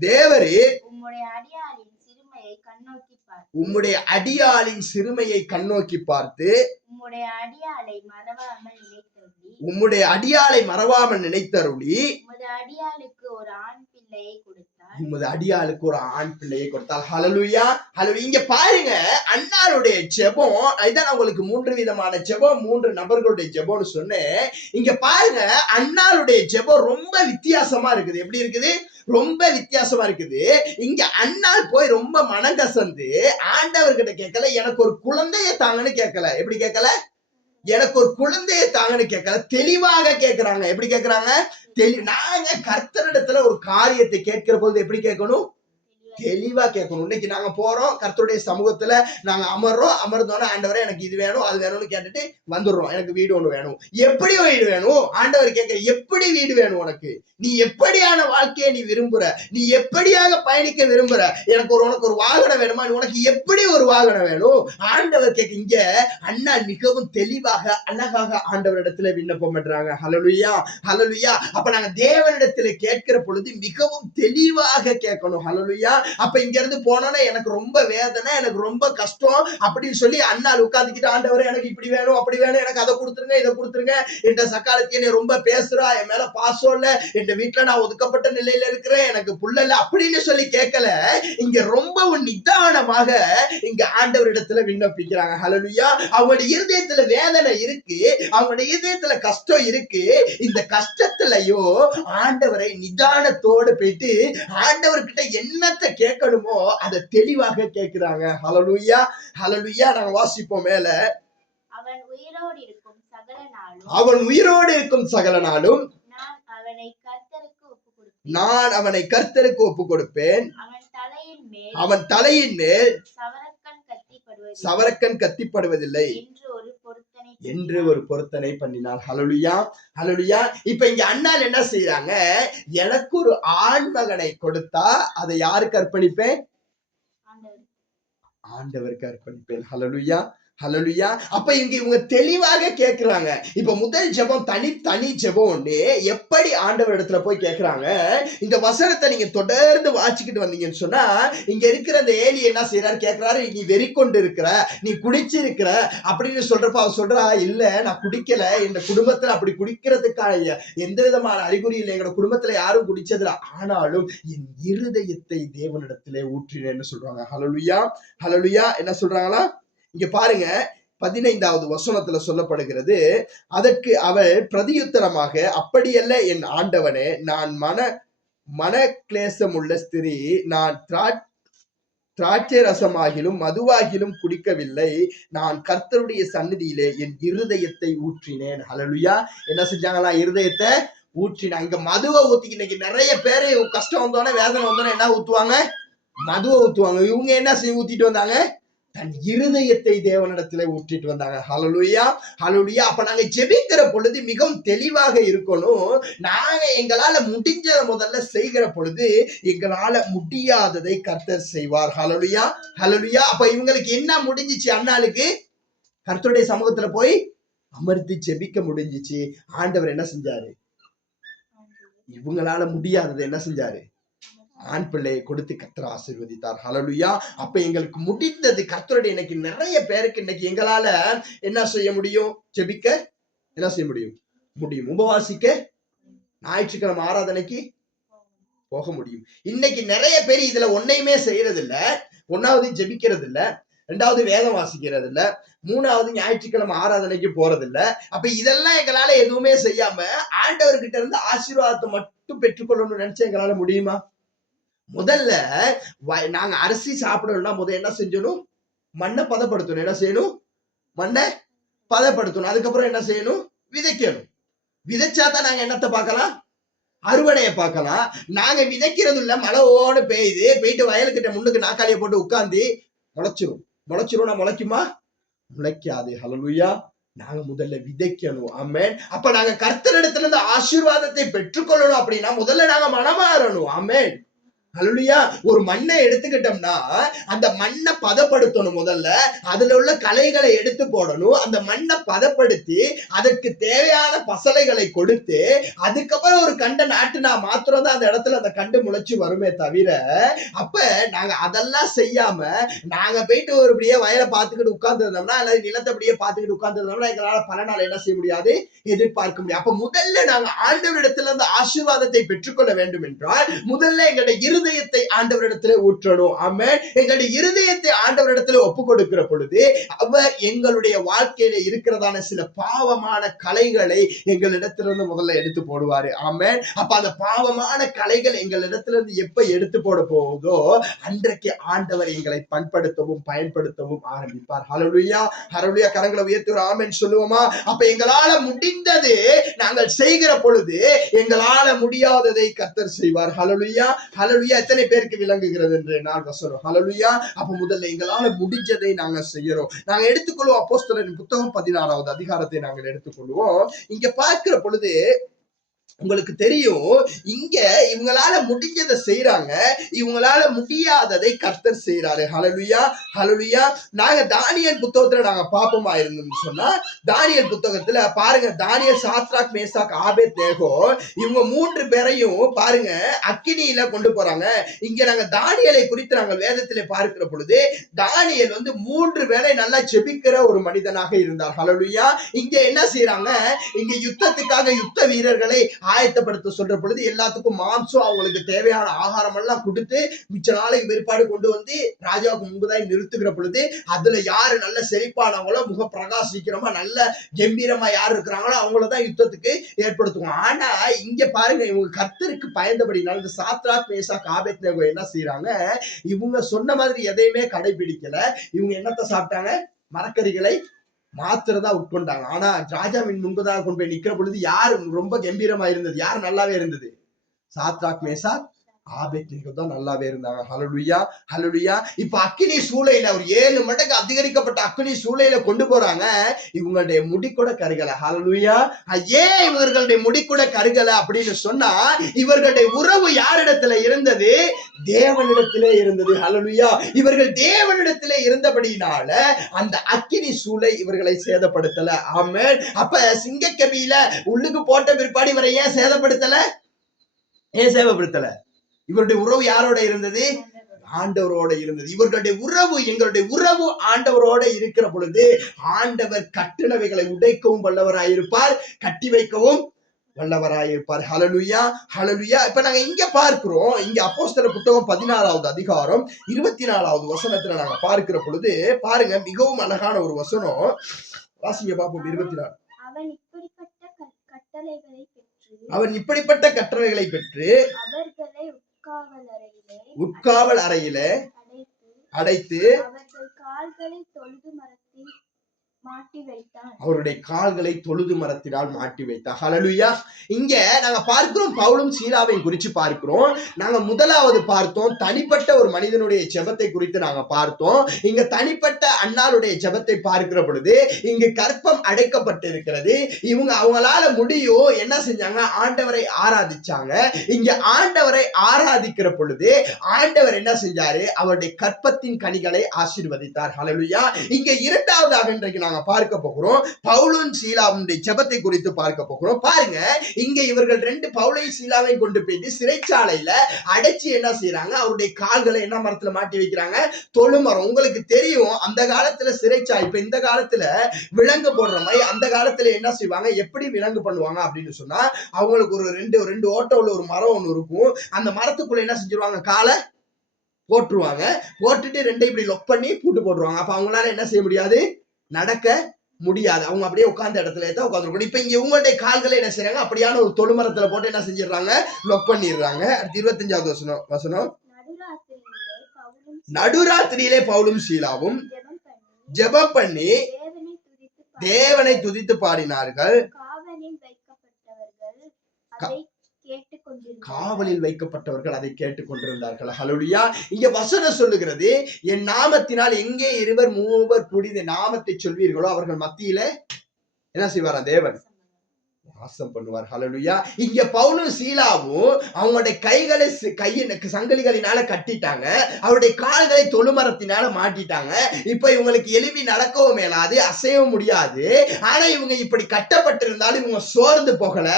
தேவரீர் உம்முடைய அடியாளின் சிறுமையை கண்ணோக்கி உம்முடைய அடியாளின் சிறுமையை கண்ணோக்கி பார்த்து உம்முடைய அடியாளை மறவாமல் நினைத்தருளி உம்முடைய அடியாளை மறவாமல் நினைத்தருளி உமது அடியாளுக்கு ஒரு ஆண் பிள்ளையை கொடுத்தார். உமது அடியாளுக்கு ஒரு ஆண் பிள்ளையை கொடுத்தால். ஹல்லேலூயா. ஹல்லேலூயா. இங்க பாருங்க, அன்னாளுடைய ஜெபம். இதான் உங்களுக்கு 3 விதமான ஜெபம், 3 நபர்களுடைய ஜெபம்னு சொன்னேன். இங்க பாருங்க, அன்னாளுடைய ஜெபம் ரொம்ப வித்தியாசமா இருக்குது. எப்படி இருக்குது? ரொம்ப வித்தியாசமா இருக்குது. இங்க அன்னாள் போய் ரொம்ப மனங்கசந்து ஆண்டவர்கிட்ட கேட்கல, எனக்கு ஒரு குழந்தையை தாங்கன்னு கேட்கல. எப்படி கேட்கல? எனக்கு ஒரு குழந்தையை தாங்கன்னு கேட்கல, தெளிவாக கேட்கிறாங்க. எப்படி கேட்கிறாங்க? நாங்க கர்த்தரிடத்துல ஒரு காரியத்தை கேட்கிற போது எப்படி கேட்கணும்? தெளிவா கேட்கணும். இன்னைக்கு நாங்க போறோம், கர்த்தருடைய சமூகத்துல நாங்க அமர்றோம். அமர்ந்தோன்னா ஆண்டவரே எனக்கு இது வேணும் அது வேணும்னு கேட்டுட்டு வந்துடுறோம். எனக்கு வீடு ஒண்ணு வேணும். எப்படி வீடு வேணும்? ஆண்டவர் கேட்க, எப்படி வீடு வேணும் உனக்கு? நீ எப்படியான வாழ்க்கையை நீ விரும்புற? நீ எப்படியாக பயணிக்க விரும்புற? உனக்கு ஒரு வாகனம் வேணுமா? உனக்கு எப்படி ஒரு வாகனம் வேணும்? ஆண்டவர் கேட்க. இங்க அண்ணா மிகவும் தெளிவாக அழகாக ஆண்டவரிடத்துல விண்ணப்பம் பண்றாங்க. ஹல்லேலூயா. ஹல்லேலூயா. அப்ப நாங்க தேவனிடத்துல கேட்கிற பொழுது மிகவும் தெளிவாக கேட்கணும். ஹல்லேலூயா. அப்ப இங்க இருந்து போனோன்னா எனக்கு ரொம்ப வேதனை, எனக்கு ரொம்ப கஷ்டம் அப்படின்னு சொல்லி அண்ணாள் உட்கார்ந்துக்கிட்டு, ஆண்டவரே எனக்கு இப்படி வேணும் அப்படி வேணும், எனக்கு அதை கொடுத்துருங்க இதை கொடுத்துருங்க, என் சக்காலத்தையே நீ ரொம்ப பேசுறா, என் மேல பாசம் இல்ல, என் வீட்டுல நான் ஒதுக்கப்பட்ட நிலையில இருக்கிறேன், எனக்கு புள்ள இல்ல அப்படின்னு சொல்லி கேட்கல. இங்க ரொம்பவும் நிதானமாக இங்க ஆண்டவரிடத்துல விண்ணப்பிக்கிறாங்க. ஹல்லேலூயா. அவங்களுடைய இருதயத்துல வேதனை இருக்கு, அவங்களுடைய இருதயத்துல கஷ்டம் இருக்கு. இந்த கஷ்டத்திலயோ ஆண்டவரை நிதானத்தோடு போயிட்டு ஆண்டவர்கிட்ட என்னத்தை கேட்கணுமோ அதை தெளிவாக கேட்கிறாங்க. ஹல்லேலூயா. ஹல்லேலூயா. நாங்க வாசிப்போம் மேல. அவன் உயிரோடு இருக்கும் சகல நாளும் நான் அவனை கர்த்தருக்கு ஒப்பு கொடுப்பேன். அவன் தலையின் மேல் சவரக்கன் கத்திப்படுவதில்லை என்று ஒரு பொருத்தனை பண்ணினாள். ஹல்லேலூயா. ஹல்லேலூயா. இப்ப இங்க அண்ணாள் என்ன செய்யறாங்க? எனக்கு ஒரு ஆண் மகனை கொடுத்தா அதை யாருக்கு அர்ப்பணிப்பேன்? ஆண்டவருக்கு அர்ப்பணிப்பேன். ஹல்லேலூயா. ஹல்லேலூயா. அப்ப இவங்க தெளிவாக கேட்கிறாங்க. இப்ப முதல் ஜெபம் தனி ஜெபம் ஒண்ணு. எப்படி ஆண்டவர் இடத்துல போய் கேட்கிறாங்க? இந்த வசனத்தை நீங்க தொடர்ந்து வாசிக்கிட்டு வந்தீங்கன்னு சொன்னா, இங்க இருக்கிற அந்த ஏலி என்ன செய்யறாரு? கேட்கிறாரு, நீ வெறிக்கொண்டு இருக்கிற, நீ குடிச்சிருக்கிற அப்படின்னு சொல்றப்ப அவர் சொல்றா, இல்ல நான் குடிக்கல, இந்த குடும்பத்துல அப்படி குடிக்கிறதுக்கான எந்த விதமான அறிகுறி இல்லை, எங்களோட குடும்பத்துல யாரும் குடிச்சதுல, ஆனாலும் என் இருதயத்தை தேவனிடத்திலே ஊற்றினேன்னு சொல்றாங்க. ஹல்லேலூயா. ஹல்லேலூயா. என்ன சொல்றாங்களா? இங்க பாருங்க, 15வது வசனத்துல சொல்லப்படுகிறது. அதற்கு அவள் பிரதியுத்தரமாக, அப்படியல்ல என் ஆண்டவனே, நான் மன கிளேசமுள்ள ஸ்திரீ, நான் திராட்சை ரசமாகிலும் மதுவாகிலும் குடிக்கவில்லை, நான் கர்த்தருடைய சந்நிதியிலே என் இருதயத்தை ஊற்றினேன். ஹல்லேலூயா. என்ன செஞ்சாங்களா? இருதயத்தை ஊற்றினாங்க. இங்க மதுவை ஊத்திக்கு. இன்னைக்கு நிறைய பேரு கஷ்டம் வந்தோடனே, வேதனை வந்தோடனே என்ன ஊத்துவாங்க? மதுவை ஊத்துவாங்க. இவங்க என்ன ஊத்திட்டு வந்தாங்க? தன் இருதயத்தை தேவனிடத்திலே ஊற்றிட்டு வந்தாங்க. ஹல்லேலூயா. ஹல்லேலூயா. அப்ப நாங்க ஜெபிக்கிற பொழுது மிகவும் தெளிவாக இருக்கணும். நாங்க எங்களால முடிஞ்சதை முதல்ல செய்கிற பொழுது எங்களால முடியாததை கர்த்தர் செய்வார். ஹல்லேலூயா. ஹல்லேலூயா. அப்ப இவங்களுக்கு என்ன முடிஞ்சிச்சு? அண்ணாளுக்கு கர்த்தருடைய சமூகத்துல போய் அமர்த்தி ஜெபிக்க முடிஞ்சிச்சு. ஆண்டவர் என்ன செஞ்சாரு? இவங்களால முடியாததை என்ன செஞ்சாரு? ஆண் பிள்ளையை கொடுத்து கர்த்தர் ஆசீர்வதித்தார். ஹல்லேலூயா. அப்ப எங்களுக்கு முடிந்தது கர்த்தருடைய. இன்னைக்கு நிறைய பேருக்கு இன்னைக்கு எங்களால என்ன செய்ய முடியும்? ஜெபிக்க என்ன செய்ய முடியும்? உபவாசிக்க, ஞாயிற்றுக்கிழமை ஆராதனைக்கு போக முடியும். இன்னைக்கு நிறைய பேர் இதுல ஒன்னையுமே செய்யறது இல்ல. 1வது ஜெபிக்கிறது இல்ல, 2வது வேதம் வாசிக்கிறது இல்ல, 3வது ஞாயிற்றுக்கிழமை ஆராதனைக்கு போறது இல்ல. அப்ப இதெல்லாம் எங்களால எதுவுமே செய்யாம ஆண்டவர்கிட்ட இருந்து ஆசீர்வாதத்தை மட்டும் பெற்றுக்கொள்ளணும்னு நினைச்சா எங்களால முடியுமா? முதல்ல நாங்க அரிசி சாப்பிடணும்னா முதல்ல என்ன செஞ்சணும்? மண்ணை பதப்படுத்தணும். என்ன செய்யணும்? மண்ணை பதப்படுத்தணும். அதுக்கப்புறம் என்ன செய்யணும்? விதைக்கணும். விதைச்சாதான் நாங்க என்னத்தை பார்க்கலாம்? அறுவடையை பார்க்கலாம். நாங்க விதைக்கிறது இல்ல, மழையோடு பெய்யுது, போயிட்டு வயலுக்கிட்ட முன்னுக்கு நாக்காளியை போட்டு உட்கார்ந்து முளைச்சிரும். முளைச்சிரும். முளைக்குமா? முளைக்காது. ஹல்லேலூயா. நாங்க முதல்ல விதைக்கணும். ஆமென். அப்ப நாங்க கர்த்தரிடத்துல இருந்து ஆசீர்வாதத்தை பெற்றுக்கொள்ளணும் அப்படின்னா முதல்ல நாங்க மனமாறணும். ஆமென். ஹல்லேலூயா. ஒரு மண்ணை எடுத்துக்கிட்டோம்னா அந்த மண்ணை பதப்படுத்தணும். முதல்ல அதுல உள்ள களைகளை எடுத்து போடணும். அந்த மண்ணை பதப்படுத்தி அதற்கு தேவையான பசலைகளை கொடுத்து அதுக்கப்புறம் ஒரு கண்டை நாட்டுனா மாத்திரம் தான் அந்த இடத்துல அந்த கண்டு முளைச்சு வருமே தவிர, அப்ப நாங்க அதெல்லாம் செய்யாம நாங்க போயிட்டு ஒரு அப்படியே வயலை பார்த்துக்கிட்டு உட்கார்ந்து இருந்தோம்னா அல்லது நிலத்தை அப்படியே பார்த்துக்கிட்டு உட்கார்ந்து இருந்தோம்னா எங்களால பல நாள் என்ன செய்ய முடியாது, எதிர்பார்க்க முடியாது. அப்ப முதல்ல நாங்க ஆண்டவரிடத்துல இருந்து ஆசீர்வாதத்தை பெற்றுக்கொள்ள வேண்டும் என்றால் முதல்ல எங்களுடைய இருதயத்தை ஆண்டவரிடத்திலே ஊற்றணும். ஆமென். எங்களுடைய இருதயத்தை ஆண்டவரிடத்திலே ஒப்பு கொடுக்கிற பொழுது அவர் எங்களுடைய வாழ்க்கையில இருக்கிறதான சில பாவமான கலைகளை எங்களிடத்திலிருந்து முதல்ல எடுத்து போடுவாரு. ஆமென். அப்ப அந்த பாவமான கலைகள் எங்களிடத்திலிருந்து எப்ப எடுத்து போட போகுதோ அன்றைக்கு ஆண்டவர் எங்களை பண்படுத்தவும் பயன்படுத்தவும் ஆரம்பிப்பார். ஹல்லேலூயா. ஹல்லேலூயா. கரங்களை உயர்த்தி ஒரு ஆமென் சொல்லுவோமா? அப்ப எங்களால முடிந்தது நாங்கள் செய்கிற பொழுது எங்களால முடியாததை கர்த்தர் செய்வார். ஹல்லேலூயா. ஹல்லேலூயா. எத்தனை பேருக்கு விளங்குகிறது என்று நான் வசனம். ஹல்லேலூயா. அப்ப முதல்ல எங்களால முடிஞ்சதை நாங்க செய்யறோம். நாங்க எடுத்துக்கொள்வோம் அப்போஸ்தலரின் புத்தகம் 16வது அதிகாரத்தை நாங்கள் எடுத்துக்கொள்வோம். இங்க பார்க்கிற பொழுது உங்களுக்கு தெரியும், இங்க இவங்களால முடிஞ்சதை செய்யறாங்க, இவங்களால முடியாததை கர்த்தர் செய்யறாரு. ஹல்லேலூயா. ஹல்லேலூயா. நாங்க தானியேல் புத்தகத்துல நாங்க பாப்போமா இருந்தோம்னு சொன்னா, தானியேல் புத்தகத்துல பாருங்க, தானியேல், சாத்ராக், மேசாக், ஆபேத்நேகோ இவங்க 3 பேரையும் பாருங்க அக்கினியில கொண்டு போறாங்க. இங்க நாங்க தானியேலை குறித்து நாங்கள் வேதத்திலே பார்க்கிற பொழுது தானியேல் 3 வேளை நல்லா ஜெபிக்கிற ஒரு மனிதனாக இருந்தார். ஹல்லேலூயா. இங்க என்ன செய்யறாங்க, இங்க யுத்தத்துக்காக யுத்த வீரர்களை ஆயத்தப்படுத்த சொல்ற பொழுது எல்லாத்துக்கும் மாம்சம் அவங்களுக்கு தேவையான ஆகாரம் எல்லாம் கொடுத்து மிச்ச நாளைக்கு பிற்பாடு கொண்டு வந்து ராஜாவுக்கு முன்புதான் நிறுத்துகிற பொழுது அதுல யாரு நல்ல செழிப்பானவங்களோ முக பிரகாசிக்கிறோமா நல்ல கம்பீரமா யாரு இருக்கிறாங்களோ அவங்களதான் யுத்தத்துக்கு ஏற்படுத்துவோம். ஆனா இங்க பாருங்க, இவங்க கர்த்தருக்கு பயந்தபடினால இந்த சாத்ராக், மேசாக், ஆபேத்நேகோ என்ன செய்யறாங்க, இவங்க சொன்ன மாதிரி எதையுமே கடைபிடிக்கல. இவங்க என்னத்தை சாப்பிட்டாங்க, மரக்கறிகளை மாத்திரதான் உட்கொண்டாங்க. ஆனா ராஜாவின் முன்பதாக கொண்டு போய் நிக்கிற பொழுது யாரு ரொம்ப கம்பீரமா இருந்தது, யார் நல்லாவே இருந்தது, சாத்ராக், மேசாக், ஆபேத்நேகோ தான் நல்லாவே இருந்தாங்க. ஹல்லேலூயா. ஹல்லேலூயா. இப்ப அக்கினி சூளையில ஒரு 7 மடங்கு அதிகரிக்கப்பட்ட அக்கினி சூளையில கொண்டு போறாங்க. இவங்களுடைய முடி கூட கருகல. ஹல்லேலூயா. ஏன் இவர்களுடைய முடி கூட கருகல அப்படின்னு சொன்னா, இவர்களுடைய உறவு யாரிடத்துல இருந்தது, தேவனிடத்திலே இருந்தது. ஹல்லேலூயா. இவர்கள் தேவனிடத்திலே இருந்தபடினால அந்த அக்கினி சூளை இவர்களை சேதப்படுத்தல. ஆமென். அப்ப சிங்கக்கவியில உள்ளுக்கு போட்ட பிற்பாடு இவரை ஏன் சேதப்படுத்தல, ஏன் சேதப்படுத்தல, இவருடைய உறவு யாரோட இருந்தது, ஆண்டவரோட இருந்தது. இவர்களுடைய உறவு, எங்களுடைய உறவு ஆண்டவரோட இருக்கிற பொழுது ஆண்டவர் கட்டினவைகளை உடைக்கவும் வல்லவராயிருப்பார், கட்டி வைக்கவும் வல்லவராயிருப்பார். ஹல்லேலூயா. ஹல்லேலூயா. இப்ப நாங்க இங்க பார்க்கிறோம், இங்க அப்போஸ்தலர் புத்தகம் 16வது அதிகாரம் 24வது வசனத்துல நாங்க பார்க்கிற பொழுது பாருங்க, மிகவும் அழகான ஒரு வசனம். வாசிங்க பாப்போம். 24. அவன் இப்படிப்பட்ட கட்டளைகளை பெற்று அவர்களை உட்காவல் அறையிலே அடைத்து அவருடைய கால்களை தொழுது மரத்தினால் மாட்டி வைத்தார். ஹல்லேலூயா. இங்க நாங்க பார்க்கிறோம், பவுலும் சீலாவையும் குறித்து பார்க்கிறோம். நாங்க முதலாவது பார்த்தோம் தனிப்பட்ட ஒரு மனிதனுடைய ஜெபத்தை குறித்து நாங்க பார்த்தோம். இங்க தனிப்பட்ட அன்னாளுடைய ஜெபத்தை பார்க்கிற பொழுது இங்கு கற்பம் அடைக்கப்பட்டிருக்கிறது. இவங்க அவங்களால முடியும் என்ன செஞ்சாங்க, ஆண்டவரை ஆராதிச்சாங்க. இங்க ஆண்டவரை ஆராதிக்கிற பொழுது ஆண்டவர் என்ன செஞ்சாரு, அவருடைய கற்பத்தின் கனிகளை ஆசீர்வதித்தார். ஹல்லேலூயா. இங்க இரண்டாவதாக இன்றைக்கு நாங்க பார்க்க போகிறோம், பவுலும் சீலாவுடைய ஜெபத்தை குறித்து பார்க்க போகிறோம். பாருங்க, இங்க இவர்கள் 2 பவுலையும் சீலாவையும் கொண்டு போயிட்டு சிறைச்சாலையில அடைச்சி என்ன செய்யறாங்க, அவருடைய கால்களை என்ன மரத்துல மாட்டி வைக்கிறாங்க, தொழுமரம். உங்களுக்கு தெரியும் அந்த காலத்துல சிறைச்சாலை, இப்ப இந்த காலத்துல விலங்கு போடுற மாதிரி அந்த காலத்துல என்ன செய்வாங்க, எப்படி விலங்கு பண்ணுவாங்க அப்படின்னு சொன்னா, அவங்களுக்கு ஒரு ரெண்டு ஓட்ட உள்ள ஒரு மரம் ஒண்ணு இருக்கும். அந்த மரத்துக்குள்ள என்ன செஞ்சிருவாங்க, காலை போட்டுருவாங்க. போட்டுட்டு 2 இப்படி லொக் பண்ணி பூட்டு போட்டுருவாங்க. அப்ப அவங்களால என்ன செய்ய முடியாது, நடக்க முடியாது. அவங்க அப்படியே உட்கார்ந்த இடத்துல தான் உட்கார்ந்துருக்கணும். இப்ப இங்க உங்களுடைய கால்களை என்ன செய்யறாங்க, அப்படியான ஒரு தொழுமரத்துல போட்டு என்ன செஞ்சிடறாங்க, லொக் பண்ணிடுறாங்க. 25வது வசனம். நடுராத்திரியிலே பவுலும் சீலாவும் ஜெபம் பண்ணி தேவனை துதித்து பாடினார்கள். காவலில் வைக்கப்பட்டவர்கள் அதை கேட்டுக் கொண்டிருந்தார்கள். ஹல்லேலூயா. இங்க வசனம் சொல்லுகிறது, என் நாமத்தினால் எங்கே 2 3 கூடி இந்த நாமத்தை சொல்வீர்களோ அவர்கள் மத்தியிலே என்ன செய்வாரா தேவன்? வாசம் பண்ணுவார். ஹல்லேலூயா. இங்க பவுலும் சீலாவும் அவங்களுடைய கைகளை கையின் சங்கிலிகளினால கட்டிட்டாங்க, அவருடைய கால்களை தொழுமரத்தினால மாட்டிட்டாங்க. இப்ப இவங்களுக்கு எழுப்பி நடக்கவும் மேலாது, அசையவும் முடியாது. ஆனா இவங்க இப்படி கட்டப்பட்டிருந்தாலும் இவங்க சோர்ந்து போகல.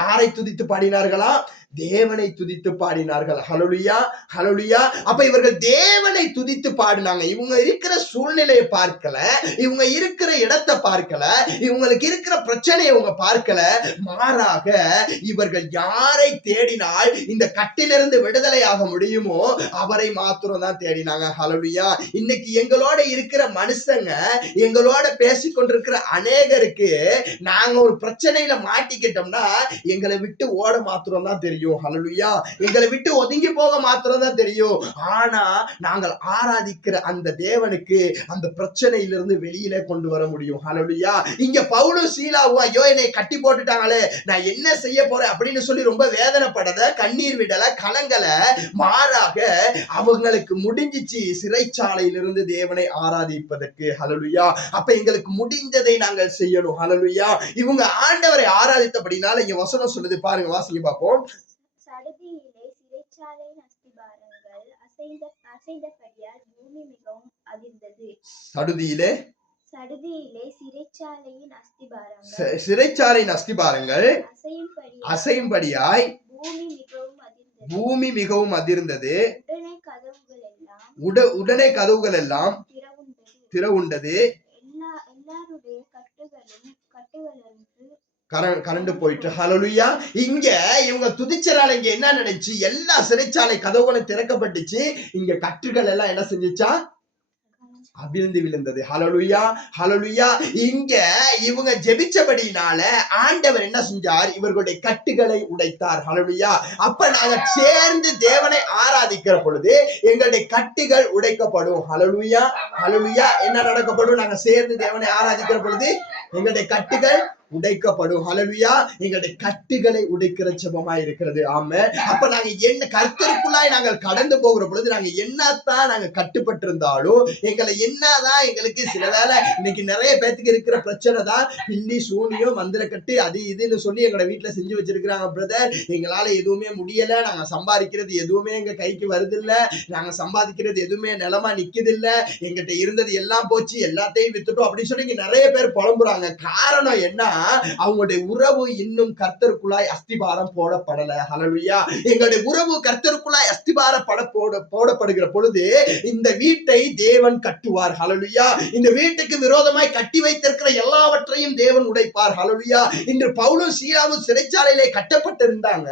யாரை துதித்து பாடினார்களா? தேவனை துதித்து பாடினார்கள். ஹல்லேலூயா, ஹல்லேலூயா. அப்ப இவர்கள் தேவனை துதித்து பாடினாங்க. இவங்க இருக்கிற சூழ்நிலையை பார்க்கல, இவங்க இருக்கிற இடத்தை பார்க்கல, இவங்களுக்கு இருக்கிற பிரச்சனையை இவங்க பார்க்கல. மாறாக இவர்கள் யாரை தேடினால் இந்த கட்டிலிருந்து விடுதலையாக முடியுமோ அவரை மாத்திரம் தான் தேடினாங்க. ஹல்லேலூயா. இன்னைக்கு எங்களோட இருக்கிற மனுஷங்க, எங்களோட பேசிக்கொண்டிருக்கிற அநேகருக்கு நாங்க ஒரு பிரச்சனையில மாட்டிக்கிட்டோம்னா எங்களை விட்டு ஓட மாத்திரம் தான் தெரியும். ஹல்லேலூயா. எங்களை விட்டு ஒதுங்கி போக மாத்திரம் தான் தெரியும். ஆனா நாங்கள் ஆராதிக்கிற அந்த தேவனுக்கு அந்த பிரச்சனையிலிருந்து வெளியில கொண்டு வர முடியும். ஹல்லேலூயா. இங்க பவுலும் சீலாவும் ஐயோ என்னை கட்டி போட்டுட்டாங்களே, நான் என்ன செய்ய போறேன் அப்படின்னு சொல்லி ரொம்ப வேதனைப்படத, கண்ணீர் விடல, கலங்கல. மாறாக அவங்களுக்கு முடிஞ்சிச்சு சிறைச்சாலையிலிருந்து தேவனை ஆராதிப்பதற்கு. ஹல்லேலூயா. அப்ப எங்களுக்கு முடிந்ததை நாங்கள் செய்யணும். ஹல்லேலூயா. இவங்க ஆண்டவரை ஆராதித்தபடினால இங்க வசனம் சொல்லுது பாருங்க, வாசிங்க பார்ப்போம். சடுதியிலே சிறைச்சாலையின் அஸ்திபாரங்கள் அசைந்தபடியால் பூமி மிகவும் அதிர்ந்தது. சடுதியிலே சிறைச்சாலையின் அஸ்திபாரங்கள் அசையும்படியாய் பூமி மிகவும் அதிர்ந்தது. உடனே கதவுகள் எல்லாம் திறவுண்டது. எல்லாருடைய கட்டுகளும் கரண்டு போயிட்டு. ஹல்லேலூயா. இங்க இவங்க துதிச்சனால இங்க என்ன நடந்துச்சு? எல்லா சிறைச்சாலை கதவுகளும் திறக்கப்பட்டுச்சு. இங்க கட்டுகள் எல்லாம் என்ன செஞ்சுச்சா? அவிழ்ந்து விழுந்தது. ஹல்லேலூயா, ஹல்லேலூயா. இங்க இவங்க ஜெபிச்சபடினால ஆண்டவர் என்ன செஞ்சார்? இவர்களுடைய கட்டுகளை உடைத்தார். ஹல்லேலூயா. அப்ப நாங்க சேர்ந்து தேவனை ஆராதிக்கிற பொழுது எங்களுடைய கட்டுகள் உடைக்கப்படும். ஹல்லேலூயா, ஹல்லேலூயா. என்ன நடக்கப்படும்? நாங்க சேர்ந்து தேவனை ஆராதிக்கிற பொழுது எங்களுடைய கட்டுகள் உடைக்கப்படும். ஹல்லேலூயா. எங்களுடைய கட்டுகளை உடைக்கிற ஜெபமா இருக்கிறது. ஆமென். அப்ப நாங்க என்ன கர்த்தருக்குள்ளாய் நாங்கள் கடந்து போகிற பொழுது நாங்க என்னத்தான் நாங்க கட்டுப்பட்டிருந்தாலும், எங்களை என்னதான் எங்களுக்கு சில வேளை இன்னைக்கு நிறைய பேத்துக்கு இருக்கிற பிரச்சனை தான் பில்லி சூனியம் மந்திர கட்டு அது இதுன்னு சொல்லி எங்களோட வீட்டுல செஞ்சு வச்சிருக்கிறாங்க. பிரதர், எங்களால எதுவுமே முடியல, நாங்க சம்பாதிக்கிறது எதுவுமே எங்க கைக்கு வருது இல்ல, நாங்க சம்பாதிக்கிறது எதுவுமே நிலமா நிக்குது இல்ல, எங்கிட்ட இருந்தது எல்லாம் போச்சு, எல்லாத்தையும் வித்துட்டோம் அப்படின்னு சொல்லி இங்க நிறைய பேர் புலம்புறாங்க. காரணம் என்ன? அவங்களுடைய உறவு இன்னும் கர்த்தருக்குள்ளாய் அஸ்திபாரம் போடப்படல. ஹல்லேலூயா. எங்களுடைய உறவு கர்த்தருக்குள்ளாய் அஸ்திபாரம் போடப்படுகிற பொழுது இந்த வீட்டை தேவன் கட்டுவார். ஹல்லேலூயா. இந்த வீட்டுக்கு விரோதமாய் கட்டி வைத்திருக்கிற எல்லாவற்றையும் தேவன் உடைப்பார். ஹல்லேலூயா. இன்று பவுலும் சீலாவும் சிறைச்சாலையிலே கட்டப்பட்டிருந்தாங்க.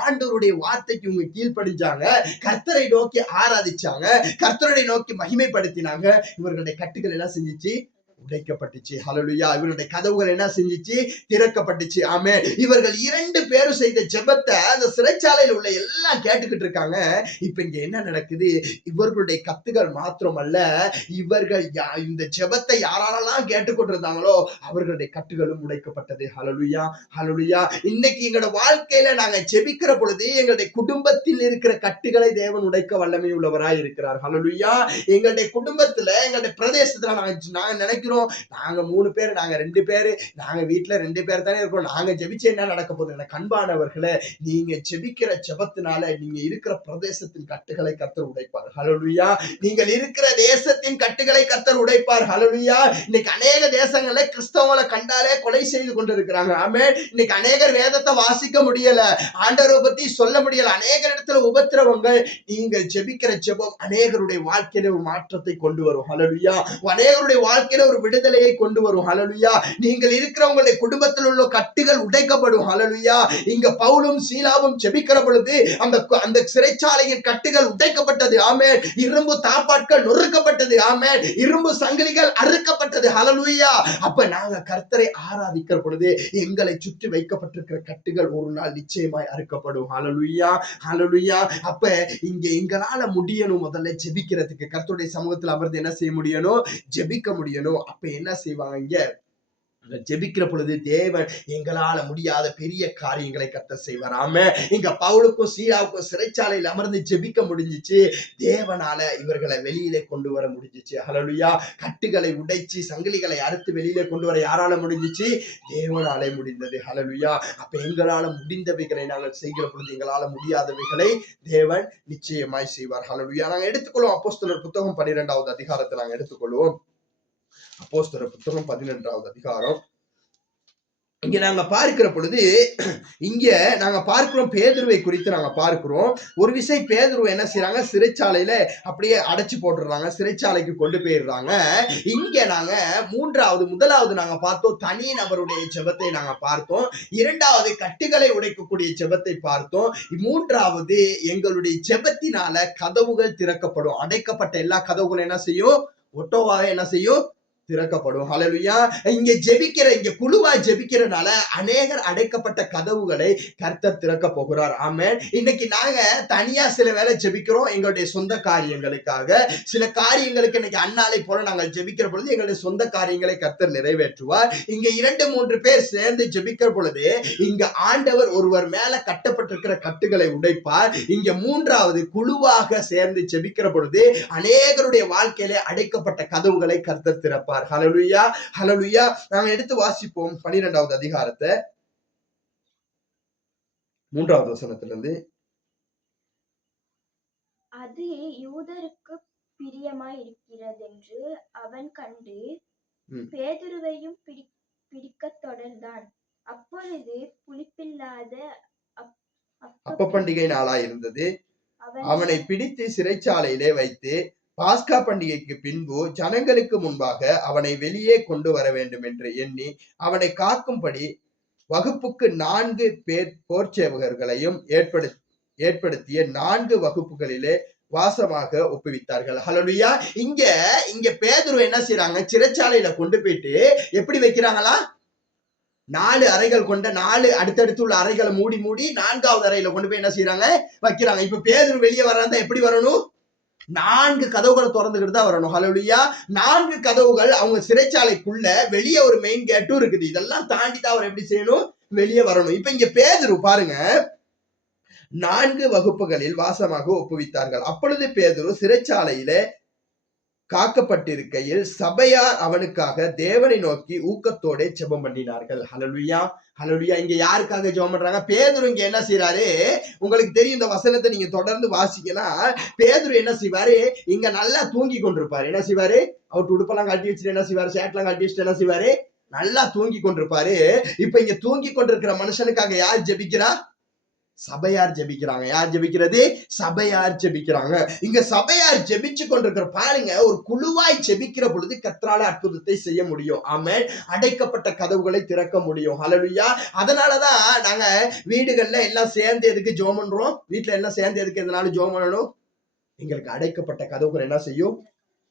ஆண்டவருடைய வார்த்தைக்கு இவங்க கீழ்ப்படிஞ்சாங்க, கர்த்தரை நோக்கி ஆராதிச்சாங்க, கர்த்தரை நோக்கி மகிமைப்படுத்தினாங்க. இவர்களுடைய கட்டுகள் எல்லாம் செஞ்சிச்சு? உடைக்கப்பட்டுச்சு. ஹல்லேலூயா. இவருடைய கதவுகள் என்ன செஞ்சிச்சு? திறக்கப்பட்டுச்சு. ஆமென். இவர்கள் 2 பேரும் செய்த ஜெபத்தை அந்த சிறைச்சாலையில் உள்ள எல்லாம் கேட்டுக்கிட்டு இருக்காங்க. இப்ப இங்க என்ன நடக்குது? இவர்களுடைய கத்துகள் மாத்திரமல்ல, இவர்கள் இந்த ஜெபத்தை யாரெல்லாம் கேட்டுக்கொண்டிருந்தாங்களோ அவர்களுடைய கட்டுகளும் உடைக்கப்பட்டது. ஹல்லேலூயா, ஹல்லேலூயா. இன்னைக்கு எங்களோட வாழ்க்கையில நாங்க ஜெபிக்கிற பொழுது எங்களுடைய குடும்பத்தில் இருக்கிற கட்டுகளை தேவன் உடைக்க வல்லமை உள்ளவராய் இருக்கிறார். ஹல்லேலூயா. எங்களுடைய குடும்பத்துல எங்களுடைய பிரதேசத்துல நாங்க நினைக்கிறோம், நாங்க 3 பேர், நாங்க 2 பேரு, நாங்க வீட்டுல 2 பேர் தானே இருக்கோம், நாங்க ஜெபிச்சு என்ன நடக்க போகுது? கண்பானவர்களே, நீங்க ஜெபிக்கிற ஜெபத்தினால நீங்க இருக்கிற பிரதேசத்தின் கட்டுகளை கர்த்தர் உடைப்பார். ஹல்லேலூயா. நீங்கள் இருக்கிற தேசத்தின் கட்டுகளை கர்த்தர் உடைப்பார். ஹல்லேலூயா. இன்னைக்கு அநேக தேசங்கள்ல கிறிஸ்தவங்களை கண்டாலே கொலை செய்து கொண்டிருக்கிறாங்க. ஆமென். இன்னைக்கு அநேகர் வேதத்தை வாசிக்க முடியல, ஆண்டவரை பத்தி சொல்ல முடியல, அநேக இடத்துல உபத்திரவங்கள். நீங்கள் ஜெபிக்கிற ஜெபம் அநேகருடைய வாழ்க்கையில ஒரு மாற்றத்தை கொண்டு வரும். ஹல்லேலூயா. அநேகருடைய வாழ்க்கையில ஒரு விடுதலையை கொண்டு வரும். ஹல்லேலூயா. நீங்கள் இருக்கிறவங்களுடைய குடும்பத்தில் உள்ள கட்டுகள் உடைக்கப்படும். ஹல்லேலூயா. இங்க பவுலும் சீலாவும் ஜெபிக்கிற பொழுது அந்த சிறைச்சாலையின் கட்டுகள் உடைக்கப்பட்டது. ஆமென். இரும்பு தாப்பாட்கள் நொறுக்கப்பட்டது. ஆமென். இரும்பு சங்கிலிகள் அறுக்கப்பட்டது. ஹல்லேலூயா. அப்ப நாங்க கர்த்தரை ஆராதிக்கிற பொழுது எங்களை சுற்றி வைக்கப்பட்டிருக்கிற கட்டுகள் ஒரு நாள் நிச்சயமாய் அறுக்கப்படும். ஹல்லேலூயா, ஹல்லேலூயா. அப்ப இங்க எங்களால முடியணும், முதல்ல ஜெபிக்கிறதுக்கு கர்த்தருடைய சமூகத்தில் அமர்ந்து என்ன செய்ய முடியணும்? ஜெபிக்க முடியணும். அப்ப என்ன செய்வாங்க? இங்க ஜெபிக்கிற பொழுது தேவன் எங்களால முடியாத பெரிய காரியங்களை கர்த்தர் செய்வார். ஆமென். இங்க பவுலுக்கும் சீலாவுக்கும் சிறைச்சாலையில் அமர்ந்து ஜெபிக்க முடிஞ்சிச்சு. தேவனால இவர்களை வெளியிலே கொண்டு வர முடிஞ்சிச்சு. ஹல்லேலூயா. கட்டுகளை உடைச்சு சங்கிலிகளை அறுத்து வெளியிலே கொண்டு வர யாரால முடிஞ்சிச்சு? தேவனாலே முடிந்தது. ஹல்லேலூயா. அப்ப எங்களால முடிந்தவைகளை நாங்கள் செய்கிற பொழுது எங்களால முடியாதவைகளை தேவன் நிச்சயமாய் செய்வார். ஹல்லேலூயா. நாங்க எடுத்துக்கொள்வோம் அப்போஸ்தலர் புத்தகம் 12வது அதிகாரத்தை நாங்க எடுத்துக்கொள்வோம். அப்போஸ்தலர் புத்தகம் 12வது அதிகாரம். இங்க நாங்க பார்க்கிற பொழுது இங்க நாங்க பார்க்கிறோம் பேதுருவை குறித்து நாங்க பார்க்கிறோம். ஒரு விஷயம் பேதுருவை என்ன செய்யறாங்க? சிறைச்சாலையில அப்படியே அடைச்சு போட்டுறாங்க, சிறைச்சாலைக்கு கொண்டு போயிடுறாங்க. இங்க நாங்க முதலாவது நாங்க பார்த்தோம் தனி நபருடைய ஜெபத்தை நாங்க பார்த்தோம். இரண்டாவது கட்டுகளை உடைக்கக்கூடிய ஜெபத்தை பார்த்தோம். மூன்றாவது எங்களுடைய ஜெபத்தினால கதவுகள் திறக்கப்படும். அடைக்கப்பட்ட எல்லா கதவுகளும் என்ன செய்யும்? ஒட்டோவாக என்ன செய்யும்? திறக்கப்படும். ஹல்லேலூயா. இங்க குழுவா ஜெபிக்கிறனால அநேகர் அடைக்கப்பட்ட கதவுகளை கர்த்தர் திறக்க போகிறார். ஆமென். இன்னைக்கு நாங்க தனியா சில வேளை ஜெபிக்கிறோம் எங்களுடைய சொந்த காரியங்களுக்காக. சில காரியங்களுக்கு இன்னைக்கு அன்னாலை போல நாங்கள் ஜெபிக்கிற பொழுது எங்களுடைய சொந்த காரியங்களை கர்த்தர் நிறைவேற்றுவார். இங்க 2-3 பேர் சேர்ந்து ஜெபிக்கிற பொழுது இங்க ஆண்டவர் ஒருவர் மேல கட்டப்பட்டிருக்கிற கட்டுகளை உடைப்பார். இங்க மூன்றாவது குழுவாக சேர்ந்து ஜெபிக்கிற பொழுது அநேகருடைய வாழ்க்கையிலே அடைக்கப்பட்ட கதவுகளை கர்த்தர் திறப்பார். ஹல்லேலூயா. ஹல்லேலூயா. நாங்க எடுத்து வாசிப்போம் 12வது அதிகாரத்தை 3வது வசனத்திலிருந்து. அது யூதருக்கு பிரியமாய் இருக்கிறதென்று அவன் கண்டு பேதுருவையும் பிடிக்கத் தொடர்ந்தான். அப்பொழுது புளிப்பில்லாத அப்ப பண்டிகை நாளாய் இருந்தது. அவனை பிடித்து சிறைச்சாலையிலே வைத்து பாஸ்கா பண்டிகைக்கு பின்பு ஜனங்களுக்கு முன்பாக அவனை வெளியே கொண்டு வர வேண்டும் என்று எண்ணி அவனை காக்கும்படி வகுப்புக்கு 4 போர்ச்சேவகர்களையும் ஏற்படுத்திய 4 வகுப்புகளிலே வாசமாக ஒப்புவித்தார்கள். ஹல்லேலூயா. இங்க பேதுரு என்ன செய்யறாங்க? சிறைச்சாலையில கொண்டு போயிட்டு எப்படி வைக்கிறாங்களா? 4 அறைகள் கொண்ட 4 அடுத்தடுத்து உள்ள அறைகளை மூடி 4வது அறையில கொண்டு போய் என்ன செய்யறாங்க? வைக்கிறாங்க. இப்ப பேதுரு வெளியே வர்றாங்க, எப்படி வரணும்? 4 கதவுகளை திறந்துகிட்டு தான் வரணும். ஹல்லேலூயா. 4 கதவுகள் அவங்க சிறைச்சாலைக்குள்ள வெளியே ஒரு மெயின் கேட்டும் இருக்குது. இதெல்லாம் தாண்டி தான் அவர் எப்படி செய்யணும்? வெளியே வரணும். இப்ப இங்க பேதுரு பாருங்க 4 வகுப்புகளில் வாசமாக ஒப்புவித்தார்கள். அப்பொழுது பேதுரு சிறைச்சாலையிலே காக்கப்பட்டிருக்கையில் சபையார் அவனுக்காக தேவனை நோக்கி ஊக்கத்தோட ஜெபம் பண்ணினார்கள். ஹல்லேலூயா. ஹல்லேலூயா. இங்க யாருக்காக ஜெபம் பண்றாங்க? பேதுரு இங்க என்ன செய்யறாரு? உங்களுக்கு தெரியும், இந்த வசனத்தை நீங்க தொடர்ந்து வாசிக்கலாம். பேதுரு என்ன செய்வாரு? இங்க நல்லா தூங்கி கொண்டிருப்பாரு. என்ன செய்வாரு? அவர் உடுப்பெல்லாம் கட்டி வச்சுட்டு என்ன செய்வாரு? ஷர்ட்லாம் கட்டி வச்சுட்டு என்ன செய்வாரு? நல்லா தூங்கி கொண்டிருப்பாரு. இப்ப இங்க தூங்கி கொண்டிருக்கிற மனுஷனுக்காக யார் ஜெபிக்கிறா? சபையார் ஜெபிக்கிறாங்க. யார் ஜெபிக்கிறது? சபையார் ஜெபிக்கிறாங்க. இங்க சபையார் ஜெபிச்சு கொண்டிருக்கிற பாருங்க, ஒரு குழுவாய் ஜெபிக்கிற பொழுது கர்த்தரால அற்புதத்தை செய்ய முடியும். ஆமென். அடைக்கப்பட்ட கதவுகளை திறக்க முடியும். ஹல்லேலூயா. அதனாலதான் நாங்க வீடுகள்ல எல்லாம் சேர்ந்து எதுக்கு ஜெபம் பண்றோம்? வீட்டுல எல்லாம் சேர்ந்து எதுக்கு எதனால ஜெபம் பண்ணணும்? எங்களுக்கு அடைக்கப்பட்ட கதவுகள் என்ன செய்யும்?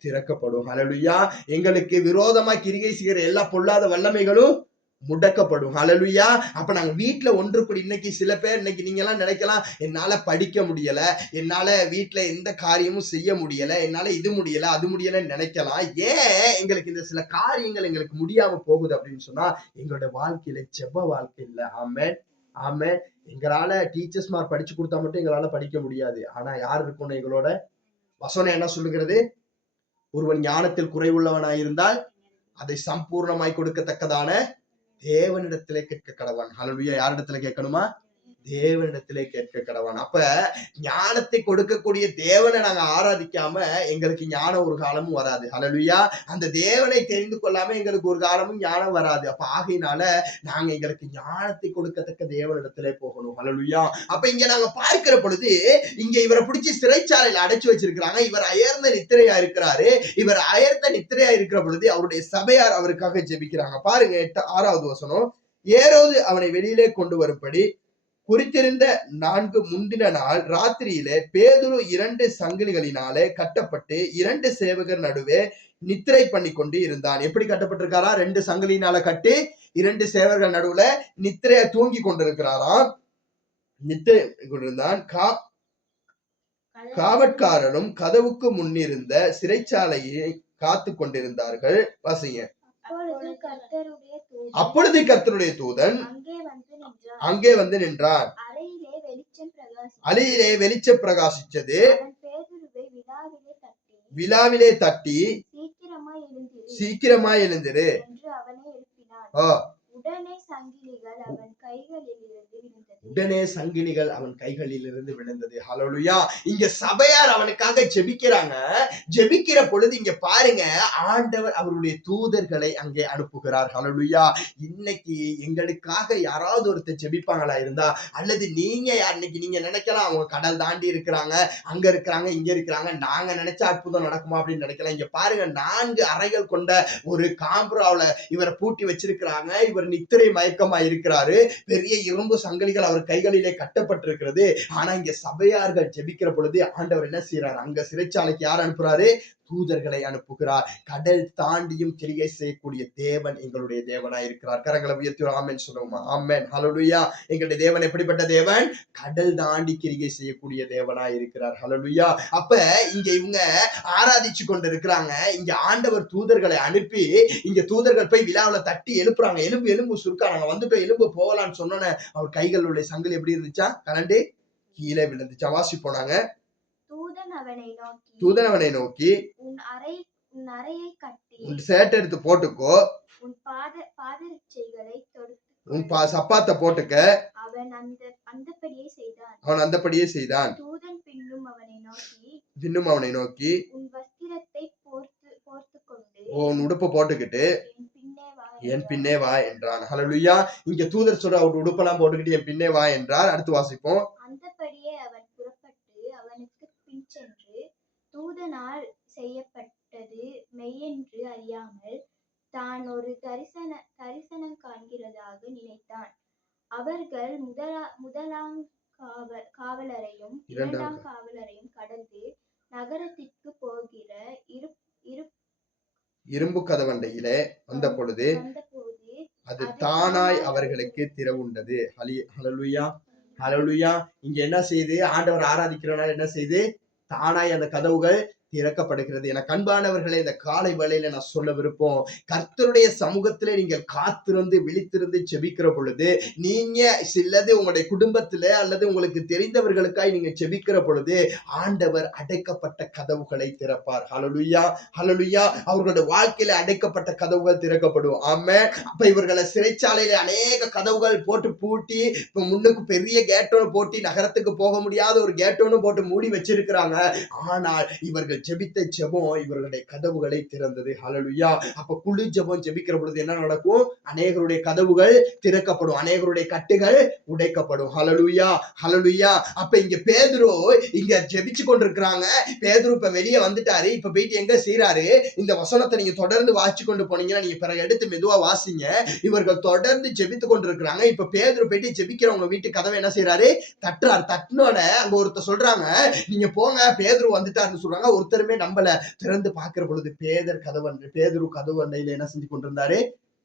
திறக்கப்படும். ஹல்லேலூயா. எங்களுக்கு விரோதமா கிரிகை செய்கிற எல்லா பொல்லாத வல்லமைகளும் முடக்கப்படும். ஹல்லேலூயா. அப்ப நாங்க வீட்டுல ஒன்று கூடி இன்னைக்கு சில பேர் நீங்க எல்லாம் நினைக்கலாம், என்னால படிக்க முடியல, என்னால வீட்டுல எந்த காரியமும் செய்ய முடியல, என்னால இது முடியல அது முடியலன்னு நினைக்கலாம். ஏன் எங்களுக்கு இந்த சில காரியங்கள் எங்களுக்கு முடியாம போகுது அப்படின்னு சொன்னா எங்களோட வாழ்க்கையில ஜெப வாழ்க்கை இல்ல. ஆமென். ஆமென். எங்களால டீச்சர்ஸ் மார் படிச்சு கொடுத்தா மட்டும் எங்களால படிக்க முடியாது. ஆனா யார் இருக்கணும்? எங்களோட வசனம் என்ன சொல்லுகிறது? ஒருவன் ஞானத்தில் குறைவுள்ளவனாயிருந்தால் அதை சம்பூர்ணமாய் கொடுக்கத்தக்கதான தேவனிடத்திலே கேட்க கடவான். ஹல்லேலூயா. யாரிடத்துல கேட்கணுமா? தேவனிடத்திலே கேட்க கடவான். அப்ப ஞானத்தை கொடுக்கக்கூடிய தேவனை நாங்க ஆராதிக்காம எங்களுக்கு ஞானம் ஒரு காலமும் வராது. ஹல்லேலூயா. அந்த தேவனை தெரிந்து கொள்ளாம எங்களுக்கு ஒரு காலமும் ஞானம் வராது. அப்ப ஆகையினால நாங்க எங்களுக்கு ஞானத்தை கொடுக்கத்தக்க தேவனிடத்திலே போகணும். ஹல்லேலூயா. அப்ப இங்க நாங்க பார்க்கிற பொழுது இங்க இவரை பிடிச்சி சிறைச்சாலையில அடைச்சு வச்சிருக்கிறாங்க. இவர் அயர்ந்த நித்திரையா இருக்கிறாரு. இவர் அயர்ந்த நித்திரையா இருக்கிற பொழுது அவருடைய சபையார் அவருக்காக ஜெபிக்கிறாங்க. பாருங்க 6வது வசனம். ஏரோது அவனை வெளியிலே கொண்டு வரும்படி குறித்திருந்த 4 முந்தின நாள் ராத்திரியிலே பேதுரு 2 சங்கிலிகளினாலே கட்டப்பட்டு 2 சேவகர் நடுவே நித்திரை பண்ணி கொண்டு இருந்தான். எப்படி கட்டப்பட்டிருக்காரா? 2 சங்கிலினால கட்டி 2 சேவகர்கள் நடுவுல நித்திரைய தூங்கி கொண்டிருக்கிறாராம். நித்திரை கொண்டிருந்தான். காவற்காரரும் கதவுக்கு முன்னிருந்த சிறைச்சாலையை காத்து கொண்டிருந்தார்கள். வாசிங்க. அப்பொழுது கர்த்தருடைய தூதன் அங்கே வந்து நின்றார். அறையிலே வெளிச்சம் பிரகாசிச்சது. விழாவிலே தட்டி சீக்கிரமாய் எழுந்திரு. உடனே சங்கிலிகள் அவன் கைகளில் இருந்து விழுந்தது. ஹல்லேலூயா. இங்க சபையார் அவனுக்காக ஜெபிக்கிறாங்க. ஜெபிக்கிற பொழுது இங்க பாருங்க, ஆண்டவர் அவருடைய தூதர்களை அங்கே அனுப்புகிறார். ஹல்லேலூயா. இன்னைக்கு எங்களுக்காக யாராவது ஒருத்தர் ஜெபிப்பாங்களா இருந்தா, அல்லது நீங்க இன்னைக்கு நீங்க நினைக்கலாம் அவங்க கடல் தாண்டி இருக்கிறாங்க, அங்க இருக்கிறாங்க, இங்க இருக்கிறாங்க, நாங்க நினைச்ச அற்புதம் நடக்குமா அப்படின்னு நினைக்கலாம். இங்க பாருங்க, 4 அறைகள் கொண்ட ஒரு காம்பராவுல இவரை பூட்டி வச்சிருக்கிறாங்க. இவர் நித்திரை மயக்கமா இருக்கிறாரு. பெரிய இரும்பு சங்கிலிகள் அவர் கைகளிலே கட்டப்பட்டிருக்கிறது. ஆனா இங்க சபையார்கள் ஜெபிக்கிற பொழுது ஆண்டவர் என்ன செய்யறாரு? அங்க சிறைச்சாலைக்கு யார் அனுப்புறாரு? தூதர்களை அனுப்புகிறார். கடல் தாண்டியும் கிரியை செய்யக்கூடிய தேவன் எங்களுடைய தேவனாய் இருக்கிறார். கரங்களை உயர்த்தி ஆமென் சொல்லுவோமா? ஆமென். ஹல்லேலூயா. எங்களுடைய தேவன் எப்படிப்பட்ட தேவன்? கடல் தாண்டி கிரியை செய்யக்கூடிய தேவனாய் இருக்கிறார். ஹல்லேலூயா. அப்ப இங்க இவங்க ஆராதிச்சு கொண்டு இருக்கிறாங்க. இங்க ஆண்டவர் தூதர்களை அனுப்பி இங்க தூதர்கள் போய் விழாவில தட்டி எழுப்புறாங்க. எலும்பு சுருக்கா, நாங்க வந்துட்டோம், எலும்பு போகலான்னு சொன்னோன்னே அவர் கைகளுடைய சங்கிலி எப்படி இருந்துச்சா? கலண்டு கீழே விழுந்துச்சா? வாசி போனாங்க. தூதன் அவனை நோக்கி உன் அறையை கட்டி உன் சேட்டை எடுத்து போட்டுக்கோ, உன் சப்பாத்தை போட்டுக்க. அவன் அந்தபடியே செய்தான். தூதன் பின்னும் அவனை நோக்கி உன் வஸ்திரத்தை போர்த்துக் கொண்டு உன் உடுப்பை போட்டுக்கிட்டு என் பின்னே வா என்றான். ஹல்லேலூயா. இங்க தூதர் சொல்ற அவர் உடுப்பெல்லாம் போட்டுக்கிட்டு என் பின்னே வா என்றார். அடுத்து வாசிப்போம். அந்தபடியே அவன் புறப்பட்டு அவனுக்கு பின் சென்று தூதனால் செய்யப்பட்டது மெய்யென்று அறியாமல் தான் ஒரு தரிசனம் காண்கிறதாக நினைத்தான். அவர்கள் முதலாம் காவலரையும் 2ஆம் காவலரையும் கடந்து நகரத்திற்கு போகிற இரும்பு கதவண்டையிலே வந்த பொழுது அது தானாய் அவர்களுக்கு திறவுண்டது. ஹல்லேலூயா. ஹல்லேலூயா. இங்க என்ன செய்யுது? ஆண்டவர் ஆராதிக்கிறனால என்ன செய்யுது? தானாய் அந்த கதவுகள் திறக்கப்படுகிறது. என அன்பானவர்களே, இந்த காலை வேளையில நான் சொல்ல விருப்பம், கர்த்தருடைய சமூகத்திலே நீங்கள் காத்திருந்து விழித்திருந்து செபிக்கிற பொழுது, நீங்க சிலது உங்களுடைய குடும்பத்திலே அல்லது உங்களுக்கு தெரிந்தவர்களுக்காய் நீங்க செபிக்கிற பொழுது ஆண்டவர் அடைக்கப்பட்ட கதவுகளை திறப்பார். ஹல்லேலூயா. ஹல்லேலூயா. அவர்களுடைய வாழ்க்கையில அடைக்கப்பட்ட கதவுகள் திறக்கப்படும். ஆமென். அப்ப இவர்களை சிறைச்சாலையில அநேக கதவுகள் போட்டு பூட்டி, இப்ப முன்னுக்கு பெரிய கேட்டோன்னு போட்டி, நகரத்துக்கு போக முடியாத ஒரு கேட்டோன்னு போட்டு மூடி வச்சிருக்கிறாங்க. ஆனால் இவர்கள் ஜெபித்த ஜெபம் இவர்களுடைய கதவுகளை திறந்தது. ஹல்லேலூயா. அப்ப குழு ஜெபம் ஜெபிக்கிற பொழுது என்ன நடக்கும்? அநேகருடைய கதவுகள் திறக்கப்படும், அநேகருடைய கட்டுகள் உடைக்கப்படும். ஹல்லேலூயா. ஹல்லேலூயா. அப்ப இங்க பேதுரு இங்க ஜெபிச்சு கொண்டிருக்கிறாங்க. பேதுரு இப்ப வெளியே வந்துட்டாரு. இப்ப போயிட்டு எங்க செய்யறாரு? இந்த வசனத்தை நீங்க தொடர்ந்து வாசிச்சு கொண்டு போனீங்கன்னா, நீங்க பிறகு எடுத்து மெதுவா வாசிங்க. இவர்கள் தொடர்ந்து ஜெபித்து கொண்டிருக்கிறாங்க. இப்ப பேதுரு போயிட்டு ஜெபிக்கிறவங்க வீட்டு கதவை என்ன செய்யறாரு? தட்டுறாரு. தட்டுனோட அங்க ஒருத்தர் சொல்றாங்க, நீங்க போங்க, பேதுரு வந்துட்டாருன்னு சொல்றாங்க. ஒருத்தருமே நம்பல. திறந்து பார்க்கிற பொழுது பேதுரு கதவு அண்டையில என்ன செஞ்சு கொண்டிருந்தாரு?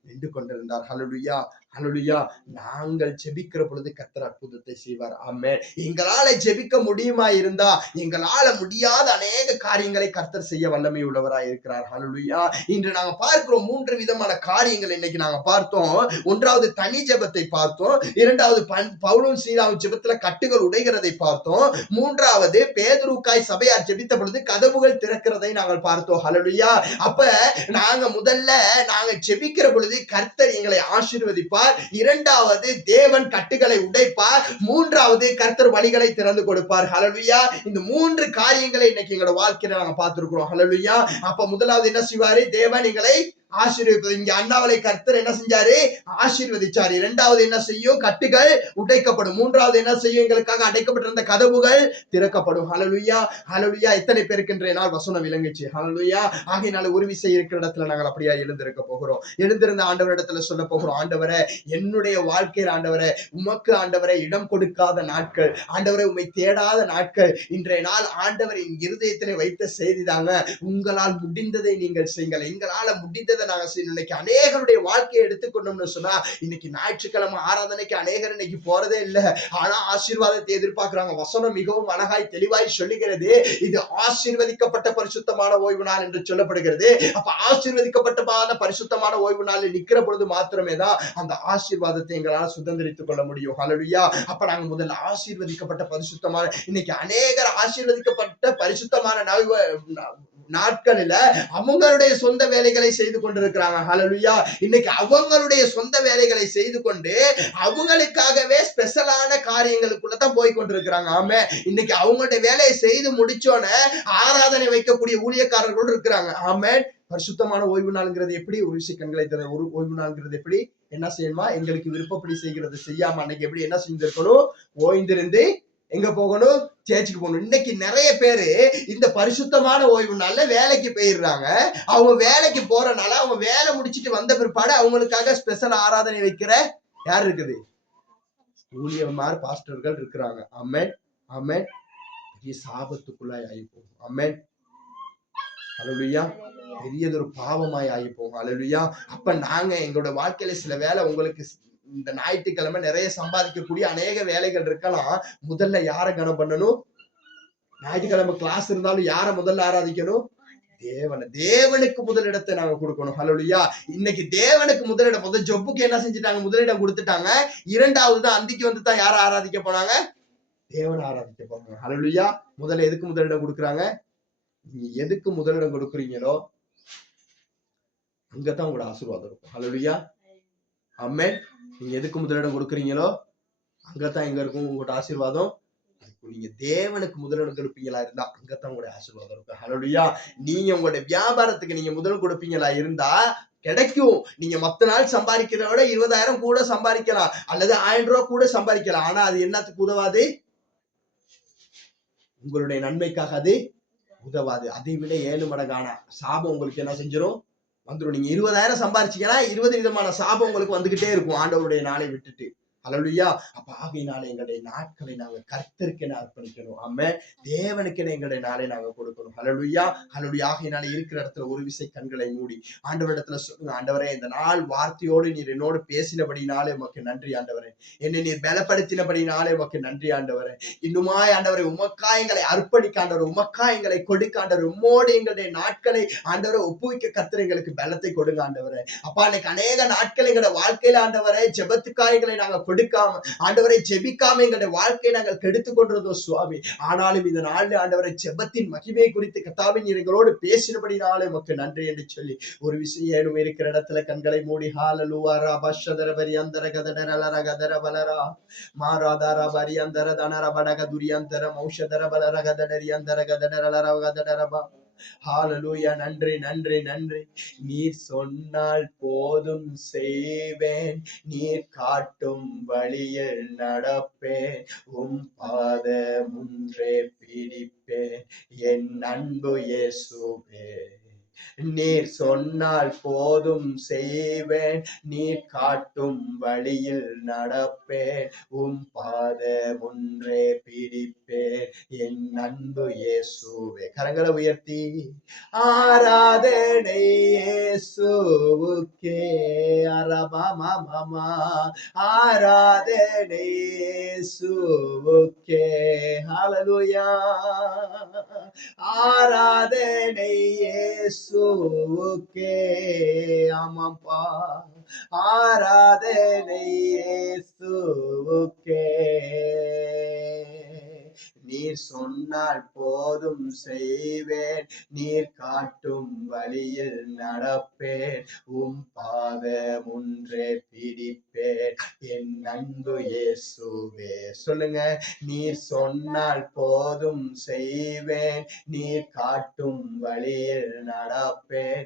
நின்று கொண்டிருந்தார். ஹல்லேலூயா. ஹல்லேலூயா. நாங்கள் ஜெபிக்கிற பொழுது கர்த்தர் அற்புதத்தை செய்வார். ஆமென். எங்களால ஜெபிக்க முடியுமா இருந்தா, எங்களால முடியாத அநேக காரியங்களை கர்த்தர் செய்ய வல்லமை உள்ளவராய் இருக்கிறார். ஹல்லேலூயா. இன்று நாங்க பார்க்கிறோம் 3 விதமான காரியங்கள் இன்னைக்கு நாங்க பார்த்தோம். ஒன்றாவது தனி ஜெபத்தை பார்த்தோம். இரண்டாவது பவுலும் சீலாவும் ஜெபத்துல கட்டுகள் உடைகிறதை பார்த்தோம். மூன்றாவது பேதுருக்காய் சபையார் ஜெபித்த பொழுது கதவுகள் திறக்கிறதை நாங்கள் பார்த்தோம். ஹல்லேலூயா. அப்ப நாங்க ஜெபிக்கிற பொழுது கர்த்தர் எங்களை ஆசீர்வதிப்பார். இரண்டாவது தேவன் கட்டுகளை உடைப்பார். மூன்றாவது கர்த்தர் வழிகளை திறந்து கொடுப்பார். ஹல்லேலூயா. இந்த 3 காரியங்களை இன்னைக்கு எங்களோட வாழ்க்கையில நாங்க பார்த்திருக்கிறோம். ஹல்லேலூயா. அப்ப முதலாவது என்ன செய்வாரு? தேவன் எங்களை ஆசீர்வதிப்பது. இங்க அண்ணாவளை கர்த்தர் என்ன செஞ்சாரு? ஆசீர்வதிச்சாரு. இரண்டாவது என்ன செய்யும்? கட்டுகள் உடைக்கப்படும். மூன்றாவது என்ன செய்யும்? எங்களுக்காக அடைக்கப்பட்டிருந்த கதவுகள் திறக்கப்படும். ஹல்லேலூயா. ஹல்லேலூயா. எத்தனை பேருக்கு இன்றைய நாள் வசனம் விளங்குச்சு? ஹல்லேலூயா. ஆகையினால ஒரு விசை இருக்கிற இடத்துல நாங்கள் அப்படியா எழுந்திருக்க போகிறோம். எழுந்திருந்த ஆண்டவர் இடத்துல சொல்ல போகிறோம், ஆண்டவரே, என்னுடைய வாழ்க்கையில் ஆண்டவரே, உமக்கு ஆண்டவரே இடம் கொடுக்காத நாட்கள், ஆண்டவரே உம்மை தேடாத நாட்கள், இன்றைய நாள் ஆண்டவர் என் இருதயத்திலே வைத்த செய்தி தாங்க. உங்களால் முடிந்ததை நீங்கள் செய்யுங்கள். எங்களால முடிந்ததை செய்கிறதை நாங்க செய்யணும். இன்னைக்கு அநேகருடைய வாழ்க்கையை எடுத்துக்கொண்டோம்னு சொன்னா, இன்னைக்கு ஞாயிற்றுக்கிழமை ஆராதனைக்கு அநேகர் இன்னைக்கு போறதே இல்ல. ஆனா ஆசீர்வாதத்தை எதிர்பார்க்கிறாங்க. வசனம் மிகவும் அழகாய் தெளிவாய் சொல்லுகிறது, இது ஆசீர்வதிக்கப்பட்ட பரிசுத்தமான ஓய்வு நாள் என்று சொல்லப்படுகிறது. அப்ப ஆசீர்வதிக்கப்பட்ட பரிசுத்தமான ஓய்வு நாளில் நிக்கிற பொழுது மாத்திரமே தான் அந்த ஆசீர்வாதத்தை எங்களால் சுதந்திரித்துக் கொள்ள முடியும். ஹல்லேலூயா. அப்ப நாங்க முதல்ல ஆசீர்வதிக்கப்பட்ட பரிசுத்தமான, இன்னைக்கு அநேகர் ஆசீர்வதிக்கப்பட்ட பரிசுத்தமான நாட்களில அவங்களுடைய சொந்த வேலைகளை செய்து கொண்டிருக்கிறாங்க. ஹல்லேலூயா. இன்னைக்கு அவங்களுடைய சொந்த வேலைகளை செய்து கொண்டு அவங்களுக்காகவே ஸ்பெஷலான காரியங்களுக்குள்ளதான் போய் கொண்டிருக்கிறாங்க. ஆமே. இன்னைக்கு அவங்களுடைய வேலையை செய்து முடிச்சோன்னே ஆராதனை வைக்கக்கூடிய ஊழியக்காரர்களோடு இருக்கிறாங்க. ஆமே. பரிசுத்தமான ஓய்வு நாள்ங்கிறது எப்படி? ஒரு விஷயம் கண்களை தர ஒரு ஓய்வு நாள்ங்கிறது எப்படி? என்ன செய்யணுமா? எங்களுக்கு விருப்பப்படி செய்கிறது செய்யாம அன்னைக்கு எப்படி என்ன செஞ்சிருக்கணும்? ஓய்ந்திருந்து எங்க போகணும்? சேர்ச்சுக்கு போகணும். இன்னைக்கு நிறைய பேரு இந்த பரிசுத்தமான ஓய்வு நாள்ல வேலைக்கு போயிடுறாங்க. அவங்க வேலைக்கு போறனால அவங்க வேலை முடிச்சுட்டு வந்த பிற்பாடு அவங்களுக்காக ஸ்பெஷல் ஆராதனை வைக்கிற யார் இருக்குது? ஊழியர்மார், பாஸ்டர்கள் இருக்கிறாங்க. ஆமென், ஆமென். பெரிய சாபத்துக்குள்ளாய் ஆயிப்போம். ஆமென், ஹல்லேலூயா. பெரியதொரு பாவமாய் ஆயிப்போம். ஹல்லேலூயா. அப்ப நாங்க எங்களோட வாழ்க்கையில சில வேலை, உங்களுக்கு இந்த ஞாயிற்றுக்கிழமை நிறைய சம்பாதிக்கக்கூடிய அநேக வேலைகள் இருக்கலாம். முதல்ல யார கனம் பண்ணணும்? ஞாயிற்றுக்கிழமை கிளாஸ் இருந்தாலும் யார முதல்ல ஆராதிக்கணும்? தேவனுக்கு முதலிடத்தை நாங்க கொடுக்கணும். ஹல்லேலூயா. இன்னைக்கு தேவனுக்கு முதலிடம். முதல் ஜொப்புக்கு என்ன செஞ்சுட்டாங்க? முதலிடம் கொடுத்துட்டாங்க. இரண்டாவது தான் அந்திக்கு வந்து தான் யார ஆராதிக்க போனாங்க? தேவனை ஆராதிக்க போனாங்க. ஹல்லேலூயா. முதல்ல எதுக்கு முதலிடம் கொடுக்குறாங்க? நீங்க எதுக்கு முதலிடம் கொடுக்குறீங்களோ அங்கதான் உங்களோட ஆசீர்வாதம் இருக்கும். ஹல்லேலூயா. ஆமென். நீங்க எதுக்கு முதலிடம் கொடுக்குறீங்களோ அங்கதான் எங்க இருக்கும் உங்களோட ஆசீர்வாதம். நீங்க தேவனுக்கு முதலிடம் கொடுப்பீங்களா இருந்தா அங்கதான் உங்களுடைய ஆசீர்வாதம் இருக்கும். ஹல்லேலூயா. நீங்க உங்களுடைய வியாபாரத்துக்கு நீங்க முதல் கொடுப்பீங்களா இருந்தா கிடைக்கும். நீங்க மத்த நாள் சம்பாதிக்கிறத விட 20,000 கூட சம்பாதிக்கலாம், அல்லது 1000 ரூபாய் கூட சம்பாதிக்கலாம். ஆனா அது என்னத்துக்கு உதவாது? உங்களுடைய நன்மைக்காக அது உதவாது. அதை விட 7 மடங்கான சாபம் உங்களுக்கு என்ன செஞ்சிடும்? வந்துடும். நீங்க 20,000 சம்பாரிச்சீங்கன்னா 20 விதமான சாபம் உங்களுக்கு வந்துகிட்டே இருக்கும் ஆண்டவருடைய நாளை விட்டுட்டு. ஹல்லேலூயா. அப்ப ஆகையினால எங்களுடைய நாட்களை நாங்க கர்த்தருக்கென அர்ப்பணிக்கணும். ஆமென். தேவனுக்கென எங்களுடைய நாளை நாங்க கொடுக்கணும். ஹல்லேலூயா. ஹல்லேலூயா. ஆகையினால இருக்கிற இடத்துல ஒரு விசை கண்களை மூடி ஆண்டவரிடத்துல சொல்லுங்க, ஆண்டவரே இந்த நாள் வார்த்தையோடு நீர் என்னோடு பேசினபடினாலே உமக்கு நன்றி ஆண்டவரே. என்னை நீர் பலப்படுத்தினபடினாலே உமக்கு நன்றி ஆண்டவரே. இன்னுமாய் ஆண்டவரை உமக்காய் எங்களை அர்ப்பணிக்க ஆண்டவர், உமக்காய் எங்களை கொடுக்க ஆண்டவர், உம்மோடு எங்களுடைய நாட்களை ஆண்டவரை ஒப்புவிக்க கர்த்தர் எங்களுக்கு பலத்தை கொடுங்க ஆண்டவரே. அப்பா இன்னைக்கு அநேக நாட்கள் எங்களுடைய வாழ்க்கையில ஆண்டவரை ஜெபத்துக்காய் எங்களை நாங்க கொடுக்காம ஆண்டவரை ஜெபிக்காம எங்களுடைய வாழ்க்கையை நாங்கள் கெடுத்துக் கொண்டிருந்தோம் சுவாமி. ஆனாலும் இந்த நாளில் ஆண்டவரை ஜெபத்தின் மகிமை குறித்து கர்த்தாவே நீர் எங்களோடு பேசினபடினாலே உமக்கு நன்றி என்று சொல்லி ஒரு விஷயம் இருக்கிற இடத்துல கண்களை மூடி ஹல்லேலூயா ரபஷதர பரியந்தர கதடரலர கதர பலரா மாராதர பரியந்தர தனர படக துரியந்தர மௌஷதர பலர கதடரியந்தர கதடரலர கதடரபா. ஹல்லேலூயா. நன்றி, நன்றி, நன்றி. நீர் சொன்னால் போதும் செய்வேன், நீர் காட்டும் வழியில் நடப்பேன், பாதம் ஒன்றே பிடிப்பேன், என் அன்பு இயேசுவே. நீர் சொன்னால் போதும் செய்வேன், நீர் காட்டும் வழியில் நடப்பேன், பாதம் ஒன்றே பிடிப்பேன், என் அன்பு இயேசுவே. கரங்களை உயர்த்தி ஆராதனை இயேசுவுக்கே அரபமா மாமா, ஆராதனை இயேசுவுக்கே. ஹல்லேலூயா. ஆராதனை இயேசுவுக்கே. ஆமாப்பா. ஆராதனை இயேசுவுக்கே. நீர் சொன்னால் போதும் செய்வேன், நீர் காட்டும் வழியில் நடப்பேன், பாதம் ஒன்றே பிடிப்பேன், என் அன்பு இயேசுவே. சொல்லுங்க. நீர் சொன்னால் போதும் செய்வேன், நீர் காட்டும் வழியில் நடப்பேன்,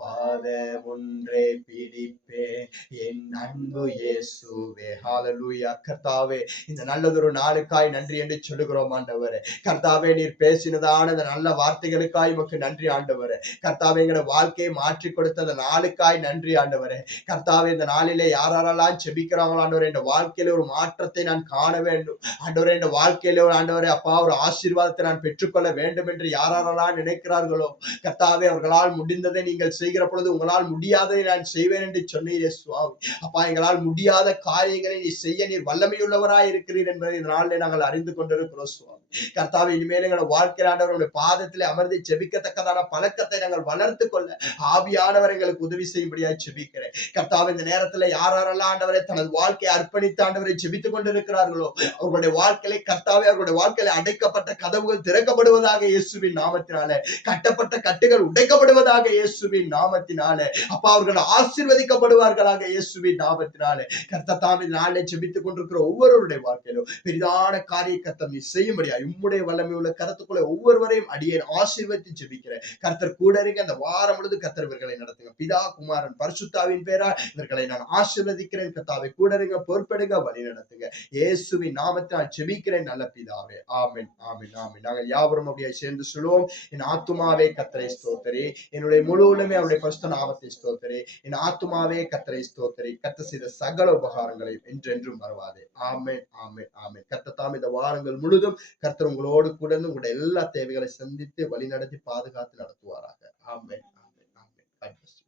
பாதம் ஒன்றே பிடிப்பேன், என் அன்பு இயேசுவே. ஹalleluya. கர்த்தாவே, இந்த நல்லதொரு நாளுக்காய் நன்றி என்று சொல்லுகிறோம் ஆண்டவரே. கர்த்தாவே, நீர் பேசினதான இந்த நல்ல வார்த்தைகளுக்காய் உமக்கு நன்றி ஆண்டவரே. கர்த்தாவே, எங்களோட வாழ்க்கையை மாற்றி கொடுத்த அந்த நாளுக்காய் நன்றி ஆண்டவரே. கர்த்தாவே, இந்த நாளிலே யாரெல்லாம் ஜெபிக்கிறாங்களோ ஆண்டவரே, இந்த வாழ்க்கையில ஒரு மாற்றத்தை நான் காண வேண்டும் ஆண்டவரே. இந்த வாழ்க்கையில ஒரு ஆண்டவரே அப்பா ஒரு ஆசீர்வாதத்தை நான் பெற்றுக்கொள்ள வேண்டும் என்று யாரெல்லாம் நினைக்கிறார்களோ கர்த்தாவே, அவர்களால் முடிந்ததை நீங்கள் செய்கிற பொழுது உங்களால் முடியாததை நான் செய்வேன் என்று சொன்னீரே சுவாமி. அப்பா, எங்களால் முடியாத காரியங்களை நீ செய்ய நீர் வல்லமையுள்ளவராய் இருக்கிறீர் என்பதை இந்த நாளிலே நாங்கள் அறிந்து கொண்டிருக்கிறோம் சுவாமி. கர்த்தாவே, இனிமேல் எங்களோட வாழ்க்கையில் ஆண்டவருடைய பாதத்திலே அமர்ந்து ஜெபிக்கத்தக்கதான பழக்கத்தை நாங்கள் வளர்த்து கொள்ள ஆவியானவர் எங்களுக்கு உதவி செய்யும்படியாய் ஜெபிக்கிறேன். கர்த்தாவே, இந்த நேரத்தில் யாரெல்லாம் ஆண்டவரை தனது வாழ்க்கையை அர்ப்பணித்து ஆண்டவரை ஜெபித்துக் கொண்டிருக்கிறார்களோ அவர்களுடைய வாழ்க்கையில கர்த்தாவே, அவர்களுடைய வாழ்க்கையில அடைக்கப்பட்ட கதவுகள் திறக்கப்படுவதாக இயேசுவின் நாமத்தினாலே, கட்டப்பட்ட கட்டுகள் உடைக்கப்படுவதாக இயேசுவின் நாமத்தினாலே, அப்பா அவர்கள் ஆசீர்வதிக்கப்படுவார்களாக இயேசுவின் நாமத்தினாலே. கர்த்தர் தாமே நாளை ஜெபித்துக் கொண்டிருக்கிற ஒவ்வொருவருடைய வாழ்க்கையிலும் பெரிதான காரிய கர்த்தர் நீ செய்யும்படியா உம்முடைய வல்லமை உள்ள கருத்துக்குள்ள ஒவ்வொருவரையும் அடியேன் ஆசீர்வதித்து ஜெபிக்கிறேன். கர்த்தர் கூட இருக்க அந்த வாரம் முழுது கர்த்தர் இவர்களை நடத்துங்க. பிதா குமாரன் பரிசுத்தாவின் பேரால் இவர்களை நான் ஆசீர்வதிக்கிறேன். கர்த்தாவை கூட இருங்க, பொறுப்பெடுங்க, வழி நடத்துங்க. இயேசுவின் நாமத்தை நான் ஜெபிக்கிறேன் நல்ல பிதாவே. ஆமென், ஆமென், ஆமென். நாங்கள் யாவரும் அப்படியே சேர்ந்து சொல்லுவோம். என் ஆத்துமாவே கர்த்தரை ஸ்தோத்திரி, என்னுடைய முழு உள்ளமே அவருடைய பரிசுத்த நாமத்தை ஸ்தோத்திரி. என் ஆத்துமாவே கர்த்தரை ஸ்தோத்திரி, கர்த்தர் செய்த சகல உபகாரங்களை என்றென்றும் மறவாதே. ஆமென், ஆமென், ஆமென். கர்த்தர் தாம் இந்த வாரங்கள் முழுதும் கர்த்தர் உங்களோடு கூட உங்களுடைய எல்லா தேவைகளை சந்தித்து வழி நடத்தி பாதுகாத்து நடத்துவாராக. ஆமென், ஆமென், ஆமென்.